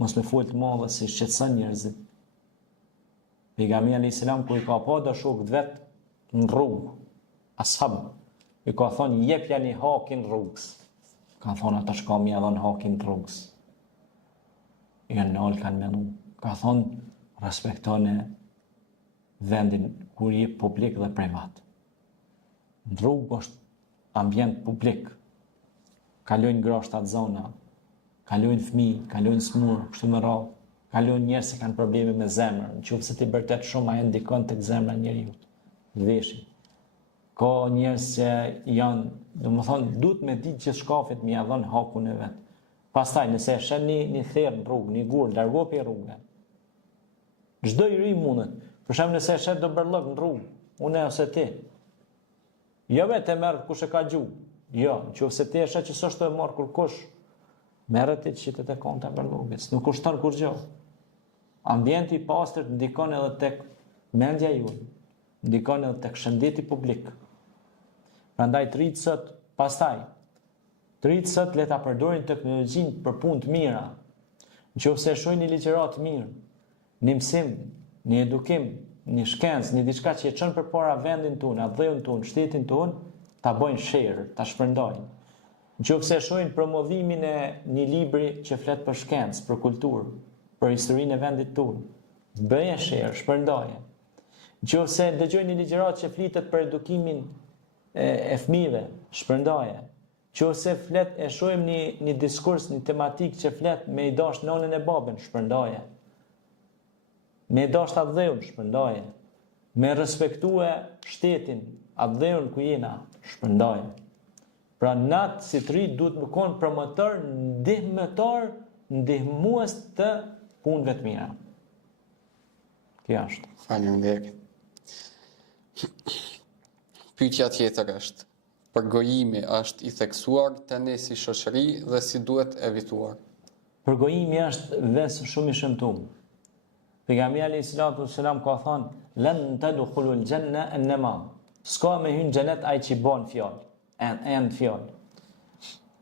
mos me fol të madhe se shqetëson njerëzit. Pejgamberi alayhis salam kur i ka pa dashokët vet në rrugë, ashab, i ka thonë jep ja një hakin rrugës. Ka thonë ata shka mi edhe në hakin rrugës. Janë nalë kanë menu. Ka thonë respektone vendin kur je publik dhe privat. Në rrugë është ambient publik. Kalojnë grashtat zona, kalojnë fëmijë, kalojnë smur, kështu me radhë. Kalojnë njerëz që kanë probleme me zemrën, nëse ti bërtet shumë ajo ndikon tek zemra e njeriu. Veshit. Ka njerëz që janë, domethënë, duhet me ditë që shkafit mi ia dhon hakun e vet. Pastaj nëse e shen një therr në rrugë, një gur, largo pe rrugën. Çdo i ri mundet. Për shembull nëse e shet do bërllok në rrugë, unë ose ti. Jo vetë merr kush e ka gjuhë. Jo, nëse ti e shet që s'është e marr kurkush, merret ti çitet e konta për rrugës. Nuk kushton kur gjë. Ambienti i pastër ndikon edhe tek mendja juaj, ndikon edhe tek shëndeti publik. Prandaj të rritë sot, pastaj, të rritë sot le ta përdorin teknologjinë për punë të mira. Nëse e shohin një ligjërat të mirë, një mësim, një edukim, një shkencë, një diçka që e çon përpara vendin tonë, adhëun tonë, shtetin tonë, ta bëjnë share, ta shpërndajnë. Nëse e shohin promovimin e një libri që flet për shkencë, për kulturë, për historinë e vendit tonë, bëje share, shpërndaje. Nëse dëgjojnë një ligjërat që flitet për edukimin e fëmijëve, shpërndaje. Nëse e shohim një diskurs, një tematik që flet me i dash nonën e babën, shpërndaje. Me i dash adhëun, shpërndaje. Me respektue shtetin, adhëun ku jena, shpërndaje. Pra natë si të rritë duhet më konë promotor, ndihmëtar, ndihmues të punëve të mira. Kjo është. Faleminderit. Pyetja tjetër është, përgojimi është i theksuar të ne si shoqëri dhe si duhet evituar? Përgojimi është vesë shumë i shëmtuar. Pejgamberi alayhis salam ka thënë, "Lan tadkhulul janna an-nama." S'ka me hyn xhenet ai që bën fjalë, end fjalë.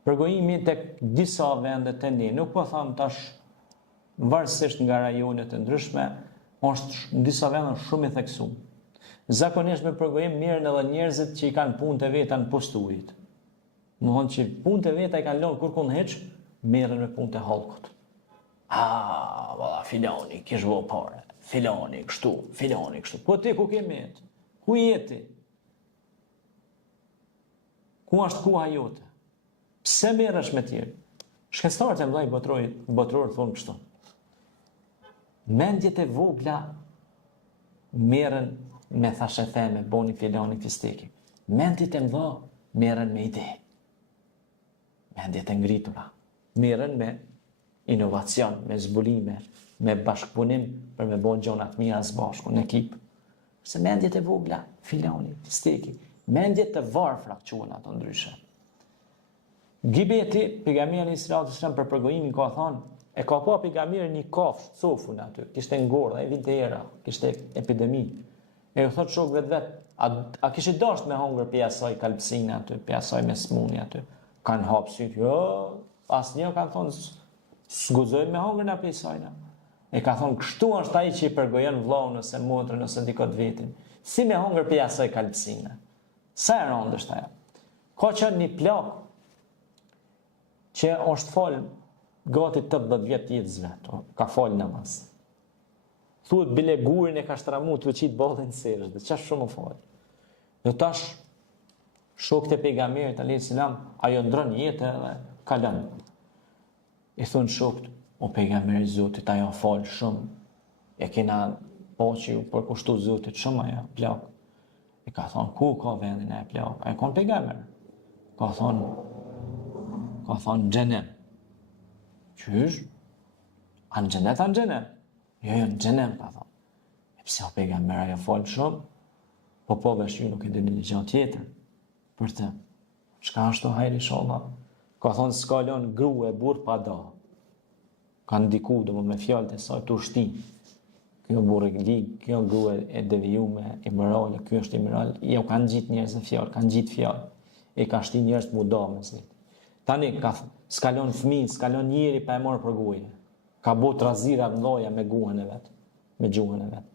Përgojimi tek disa vende të ne, nuk po tham tash varësisht nga rajonet e ndryshme, është në disa vende shumë i theksuar. Zakonisht me përgojim mirën edhe njerëzit që i kanë punët e veta në posturit. Më thonë që punët e veta i kanë lënë kur kun heq, merren me punët e hallkut. Valla, filani, kish vë pare, filani, kështu. Po ti ku ke jetë? Ku jeti? Ku është kuha jote? Pse merresh me tjerë? Shkencëtarët e mëdhenj botror thonë kështu. Mendjet e vogla merren me thashë theme, boni filani fisteki. Mendjet e mëdha merren me ide. Mendjet e ngritura merren me inovacion, me zbulime, me bashkëpunim për me bën gjëra të mira së bashku në ekip. Se mendjet e vogla, filani, fisteki, mendjet të varfra quhen ato ndryshe. Gibeti, pejgamberi alayhis salam për përgojimin ka thënë, e ka pa pejgamberi një kafshë, cofun aty, kishte ngordh, ai vinte era, kishte epidemi. E u thot shok vet, a kishe dashur me hongër për asaj kalpsinë aty, për asaj me smuni aty. Kanë hap syt, jo, asnjë kanë thonë s'guxojnë me hongër na për asaj. E ka thonë kështu është ai që i përgojon vllaun ose motrën ose dikot vetin. Si me hongër për asaj kalpsinë. Sa e rëndë është ajo. Ka qenë një plak që është falë gati 80 vjetë jetës vetë, ka falë namaz. Thuhet bile gurin e ka shtramu të vëqit ballin serës, dhe qash shumë falë. Dhe tash, shokët e pejgamberit alayhis salam, ajo ndron jetë dhe kalon. I thonë shokët, o pejgamberi Zotit, ajo falë shumë, e kena po që ju përkushtu Zotit shumë ajo plak. I ka thonë, ku ka vendin e plak? A e konë pejgamber? Ka thonë xhenem. Qysh? Anë xhenem? Jo, në xhenem, ka thonë. E pse o pejgamber ajo falë shumë? Po vesh ju nuk e dini një gjë tjetër. Për të. Çka është o hajri inshallah? Ka thonë s'ka lënë grua e burr pa da. Ka ndiku domo me fjalët e saj të ushti. Kjo burrë lig, kjo grua e devijume, imorale, ky është imoral. Jo kanë gjitë njerëz në fjalë, kanë gjitë fjalë. E ka shti njerëz të muda me zlit. Tani s'kalon fëmijë, s'kalon njeri pa e marrë për goje. Ka bot razira mëdha me gjuhën e vet, me gjuhën e vet.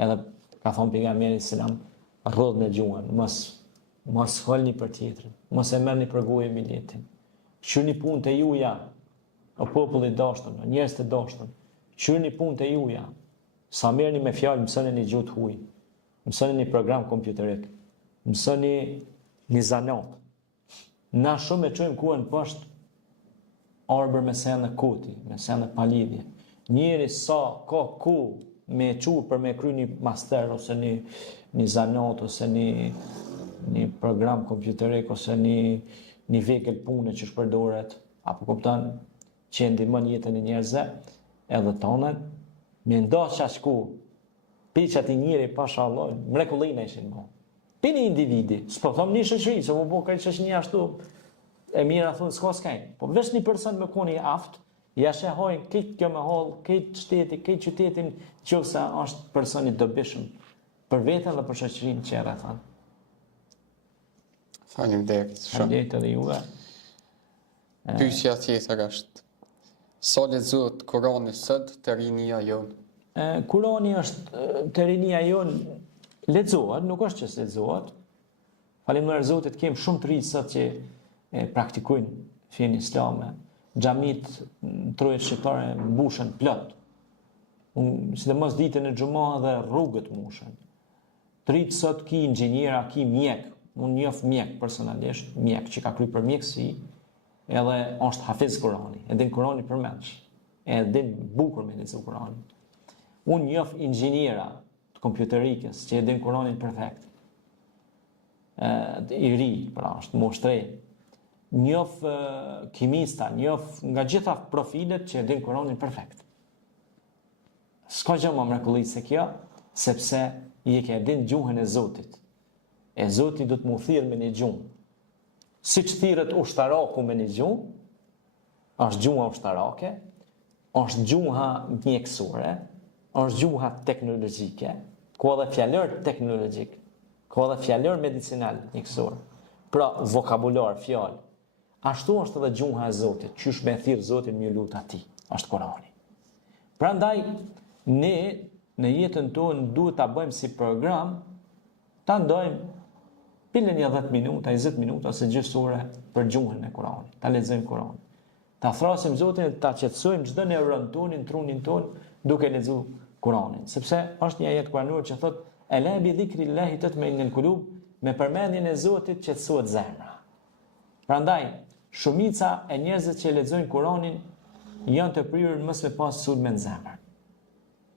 Edhe ka thonë pejgamberi selam, rrodhni gjuhën, mos folni për tjetrin, mos e merrni për goje miletin. Qyni punët e juaja, o popull i dashur, o njerëz të dashur. Qyni punët e juaja. Sa merrni me fjalë, mësoni një gjuhë huaj. Mësoni një program kompjuterik. Mësoni një zanat. Na shumë e çojmë kuën poshtë arbër me senë koti, me senë palidhje. Njeri sa ka ku me çu për me kry një master ose një zanat ose një program kompjuterik ose një vegël pune që shpërdoret apo kupton që e ndihmon jetën e njerëzve edhe tonën. Me ndosh qashku, piqat i njëri, pasha Allah, mrekullina ishin bo. Pini individi, s'po thom një shëshri, se po kërë që është një ashtu, e mira thunë, s'ka s'kajnë. Po vesh një person me koni aft, ja shehojnë këtë kjo me hol, këtë shteti, këtë qytetin, që se është personi dobishëm, për vetën dhe për shoqërinë që e rrethan. Faleminderit shumë. Faleminderit edhe juve. Pyetja tjetër është, sa lexohet Kurani sot te rinia jonë? Kurani është te rinia jonë lexohet, nuk është që s'lexohet. Faleminderit Zotit, kem shumë të rinj sot që praktikojnë fen islame. Xhamit troje shqiptare mbushen plot. Sidomos ditën e xumah dhe rrugët mbushen. Të rinj sot ki inxhiniera, ki mjek. Unë njoh mjek personalisht, mjek që ka kryer për mjekësi. Edhe është hafiz Kurani, e din Kurani përmendsh, e din bukur me lexu Kurani. Unë njoh inxhiniera të kompjuterikës që e din Kuranin perfekt. I ri, pra është moshtre. Njoh kimista, njoh nga gjitha profilet që e din Kuranin perfekt. S'ka gjë më mrekullit se kjo, sepse i e ke din gjuhën e Zotit. E Zoti do të mu thirr me një gjuhë. Si që thirët ushtaraku me një gjuhë, është gjuha ushtarake, është gjuha mjekësore, është gjuha teknologjike, ku edhe fjalër teknologjik, ku edhe fjalër medicinal mjekësor. Pra vokabular, fjalë. Ashtu është edhe gjuha e Zotit, qysh me thirr Zotin më lut atij, është Kurani. Prandaj ne në jetën tonë duhet ta bëjmë si program, ta ndojmë pilën 10 minuta, 20 minuta ose gjysore për gjuhën e Kuranit. Ta lexojmë Kuranin. Ta thrasim Zotin, ta qetësojmë çdo neuron tonin, trunin ton duke lexuar Kuranin, sepse është një ajet kuranor që thotë ela bi dhikrillahi tatma'innul qulub, me përmendjen e Zotit qetësohet zemra. Prandaj shumica e njerëzve që lexojnë Kuranin janë të prirur mos me pas sulme në zemër,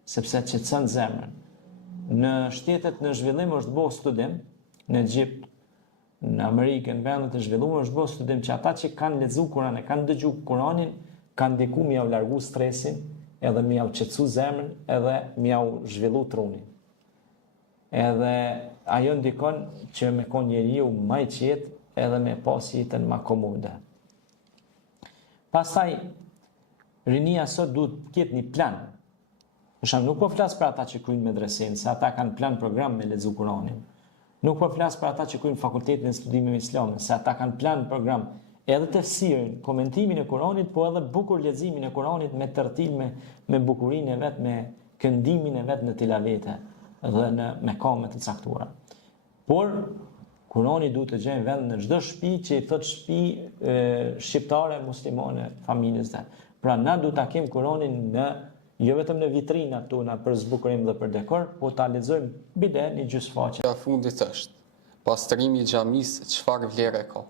sepse qetëson zemrën. Në shtetet në zhvillim është bërë studim, në Egjipt, në Amerikën, në vendet e zhvilluara është bërë studim që ata që kanë lexuar Kuranin, kanë dëgjuar Kuranin, kanë ndikuar me ia largu stresin, edhe me ia qetësu zemrën, edhe me ia zhvillu trunin. Edhe ajo ndikon që me kon njeriu më i qetë edhe me pas jetën më komode. Pastaj rinia sot duhet të ketë një plan. Për shembull, nuk po flas për ata që kryjnë medresen, se ata kanë plan program me lexu Kuranin. Nuk po flas për ata që kryjnë fakultetin e studimeve islame, se ata kanë plan program edhe tefsirin, komentimin e Kuranit, po edhe bukur leximin e Kuranit me tërtil, me bukurinë e vet, me këndimin e vet në tilavete dhe në mekame të caktuara. Por Kurani duhet të gjejë vend në çdo shtëpi që i thot shtëpi shqiptare muslimane familjes dhe. Pra na duhet ta kemi Kuranin në jo vetëm në vitrinat tona për zbukurim dhe për dekor, po ta lexojmë bile një gjysmëfaqe. Ja fundit është, pastrimi i xhamisë çfarë vlerë ka?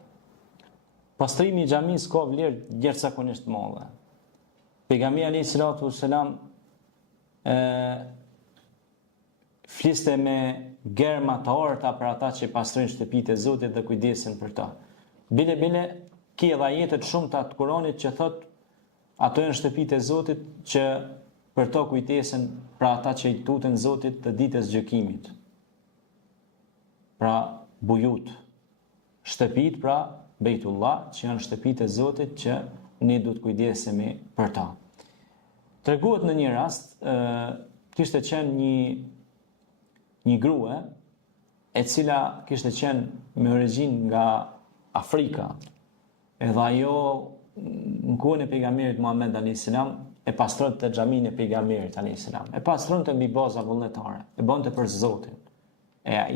Pastrimi i xhamisë ka vlerë jashtëzakonisht madhe. Pejgamberi alayhis salatu wassalam fliste me germa të orta për ata që pastrojnë shtëpitë e Zotit dhe kujdesen për ta. Bile ki edhe ajetet shumëta të Kuranit që thot ato janë shtëpitë e Zotit që për to kujdesen pra ata që i tuten Zotit të ditës gjykimit. Pra bujut. Shtëpit pra Bejtullah që janë shtëpitë e Zotit që ne duhet kujdesemi për ta. Treguhet në një rast kishte qenë një grua e cila kishte qenë me origjinë nga Afrika, edhe ajo në kohën e pejgamberit Muhammed alayhis salam e pastronte xhamin e pejgamberit alayhis salam. E pastronte mbi baza vullnetare, e bonte për Zotin.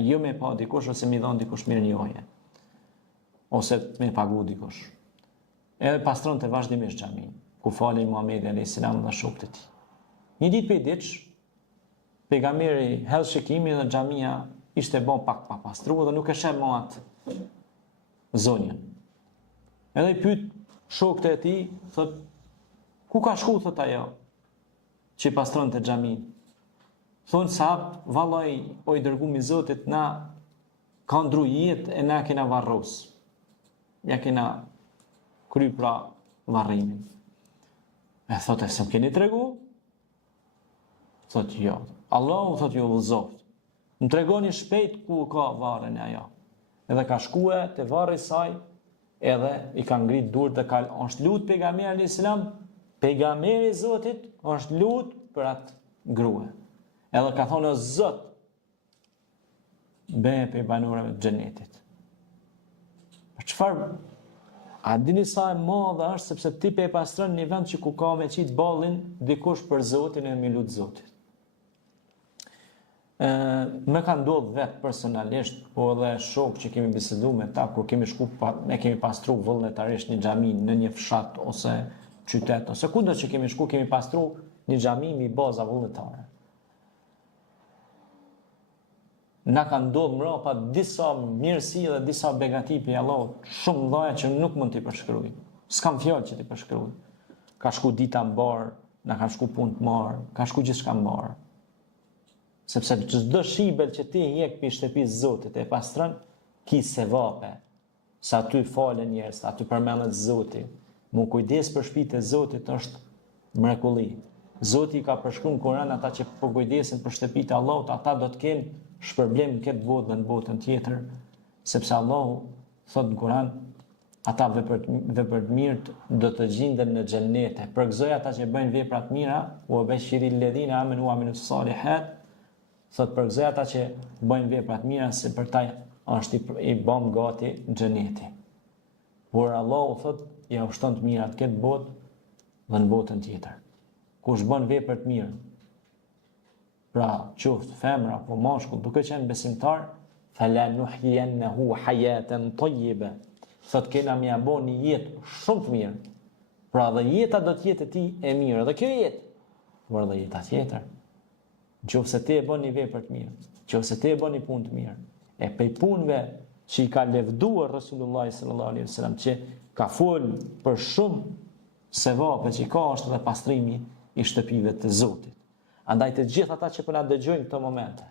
Jo me pa dikush ose me dhon dikush mirë njohje, ose me pagu dikush. Edhe pastronte vazhdimisht xhamin, ku falej Muhamedi alayhis salam dhe shokët e tij. Një ditë për ditësh pejgamberi hedh shikimin dhe xhamia ishte bon pak pa pastruar dhe nuk e sheh më atë zonjën. Edhe i pyet shokët e tij, thot, ku ka shku, thot ajo, që pastronte xhamin? Thonë sahab, vallaj, o i dërgumi Zotit, na ka ndru jetë e na kena varros. Ja kena kry pra varrimin. E thot, e se më keni tregu? Thot, jo. Allahu thot, jo vëzoft. Më tregoni shpejt ku ka varën e ajo. Edhe ka shkue të varë i saj, edhe i ka ngrit dur dhe ka është lut pejgamberi alayhis salam, pejgamberi i Zotit është lut për atë grua. Edhe ka thonë o Zot, bëje për banorëve të xhenetit. Çfarë? A dini sa e madhe është sepse ti pe pastron një vend që ku ka me qit ballin dikush për Zotin e me lut Zotit. Me ka ndodhur vetë personalisht, po edhe shok që kemi biseduar me ta kur kemi shku ne kemi pastruar vullnetarisht një xhami në një fshat ose qytet ose kudo që kemi shku kemi pastruar një xhami me baza vullnetare. Na ka ndodhur mbrapa disa mirësi dhe disa begati për Allahut, shumë mëdha që nuk mund t'i përshkruaj. S'kam fjalë që t'i përshkruaj. Ka shku dita mbar, na ka shku punë të marr, ka shku gjithçka mbar. Sepse çdo shibel që ti hjek për shtëpisë Zotit e pastron, ki sevape. Sa ty falen njerëz, aty përmendet Zoti. Mu kujdes për shtëpitë e Zotit është mrekulli. Zoti ka përshkruar në Kur'an ata që po kujdesen për shtëpitë e Allahut, ata do të kenë shpërblim në këtë botë dhe në botën tjetër, sepse Allahu thot në Kur'an, ata vepër të mirë do të gjenden në xhenete. Përgëzoj ata që bëjnë vepra të mira, u bashiri alladhina amanu wa amilus salihat. Thot përgëzoj ata që bëjnë vepra të mira se për ta është i bëm gati xheneti. Por Allahu thot ja ushton të mirat këtë botë dhe në botën tjetër. Kush bën vepër të mirë, pra qoftë femra apo mashkull, duke qenë besimtar, fala nuhyiyannahu hayatan tayyiba. Thot kena mja bo një jetë shumë të mirë. Pra dhe jeta do të jetë e ti e mirë. Dhe kjo jetë, por dhe jeta tjetër. Nëse ti e bën një vepër të mirë, nëse ti e bën një punë të mirë, e pej punëve që i ka levduar Resulullah sallallahu alaihi wasallam, që ka fol për shumë sevape që i ka është dhe pastrimi i shtëpive të Zotit. Andaj të gjithë ata që po na dëgjojnë këto momente,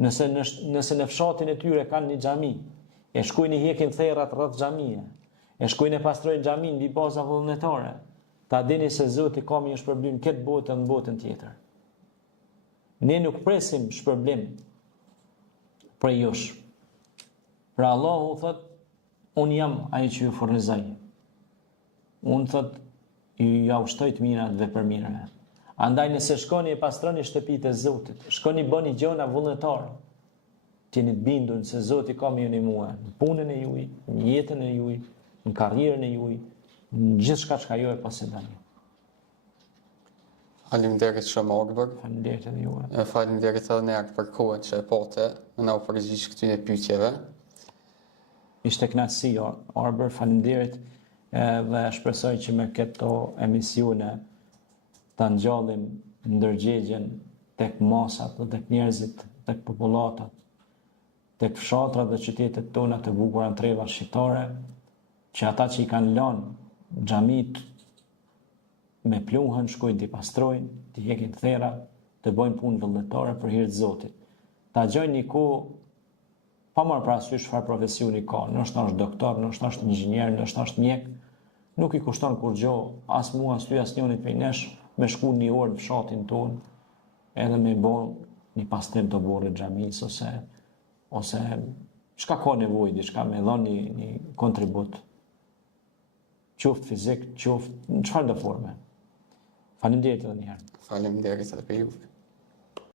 nëse në fshatin e tyre kanë një xhami, e shkojnë i hekin therrat rreth xhamie, e shkojnë e pastrojnë xhamin mbi baza vullnetare, ta dini se Zoti ka një shpërblim këtë botë dhe në botën tjetër. Ne nuk presim shpërblim prej jush. Pra Allahu thot, unë jam ai që ju furnizoj. Unë thot, ju ja ushtoj të mirat dhe për mirëve. Andaj nëse shkoni e pastroni shtëpitë e Zotit, shkoni bëni gjëra vullnetare, jeni të bindur se Zoti ka me ju në mua, në punën e juaj, në jetën e juaj, në karrierën e juaj, në gjithçka që ju e posedoni. Faleminderit shumë Akbar. Faleminderit edhe juve. Faleminderit edhe ne për kohën që e pate në na u përgjigj këtyre pyetjeve. Ishte kënaqësi Akbar, faleminderit dhe shpresoj që me këto emisione ta ngjallim ndërgjegjen tek masat dhe tek njerëzit, tek popullatat, tek fshatrat dhe qytetet tona të bukura në treva shqiptare, që ata që i kanë lënë xhamit me pluhën shkojnë t'i pastrojnë, t'i hekin thera, të bëjnë punë vullnetare për hir të Zotit. Ta gjojnë një kohë pa marrë parasysh çfarë profesioni ka, ndoshta është doktor, ndoshta është inxhinier, ndoshta është mjek, nuk i kushton kur gjë, as mua, as ty, as njërit prej nesh, me shku një orë në fshatin ton, edhe me bon një pastrim të borë xhamis ose çka ka nevojë, diçka me dhënë një kontribut. Qoftë fizik, qoftë në çfarëdo forme. Faleminderit edhe një herë. Faleminderit edhe për ju.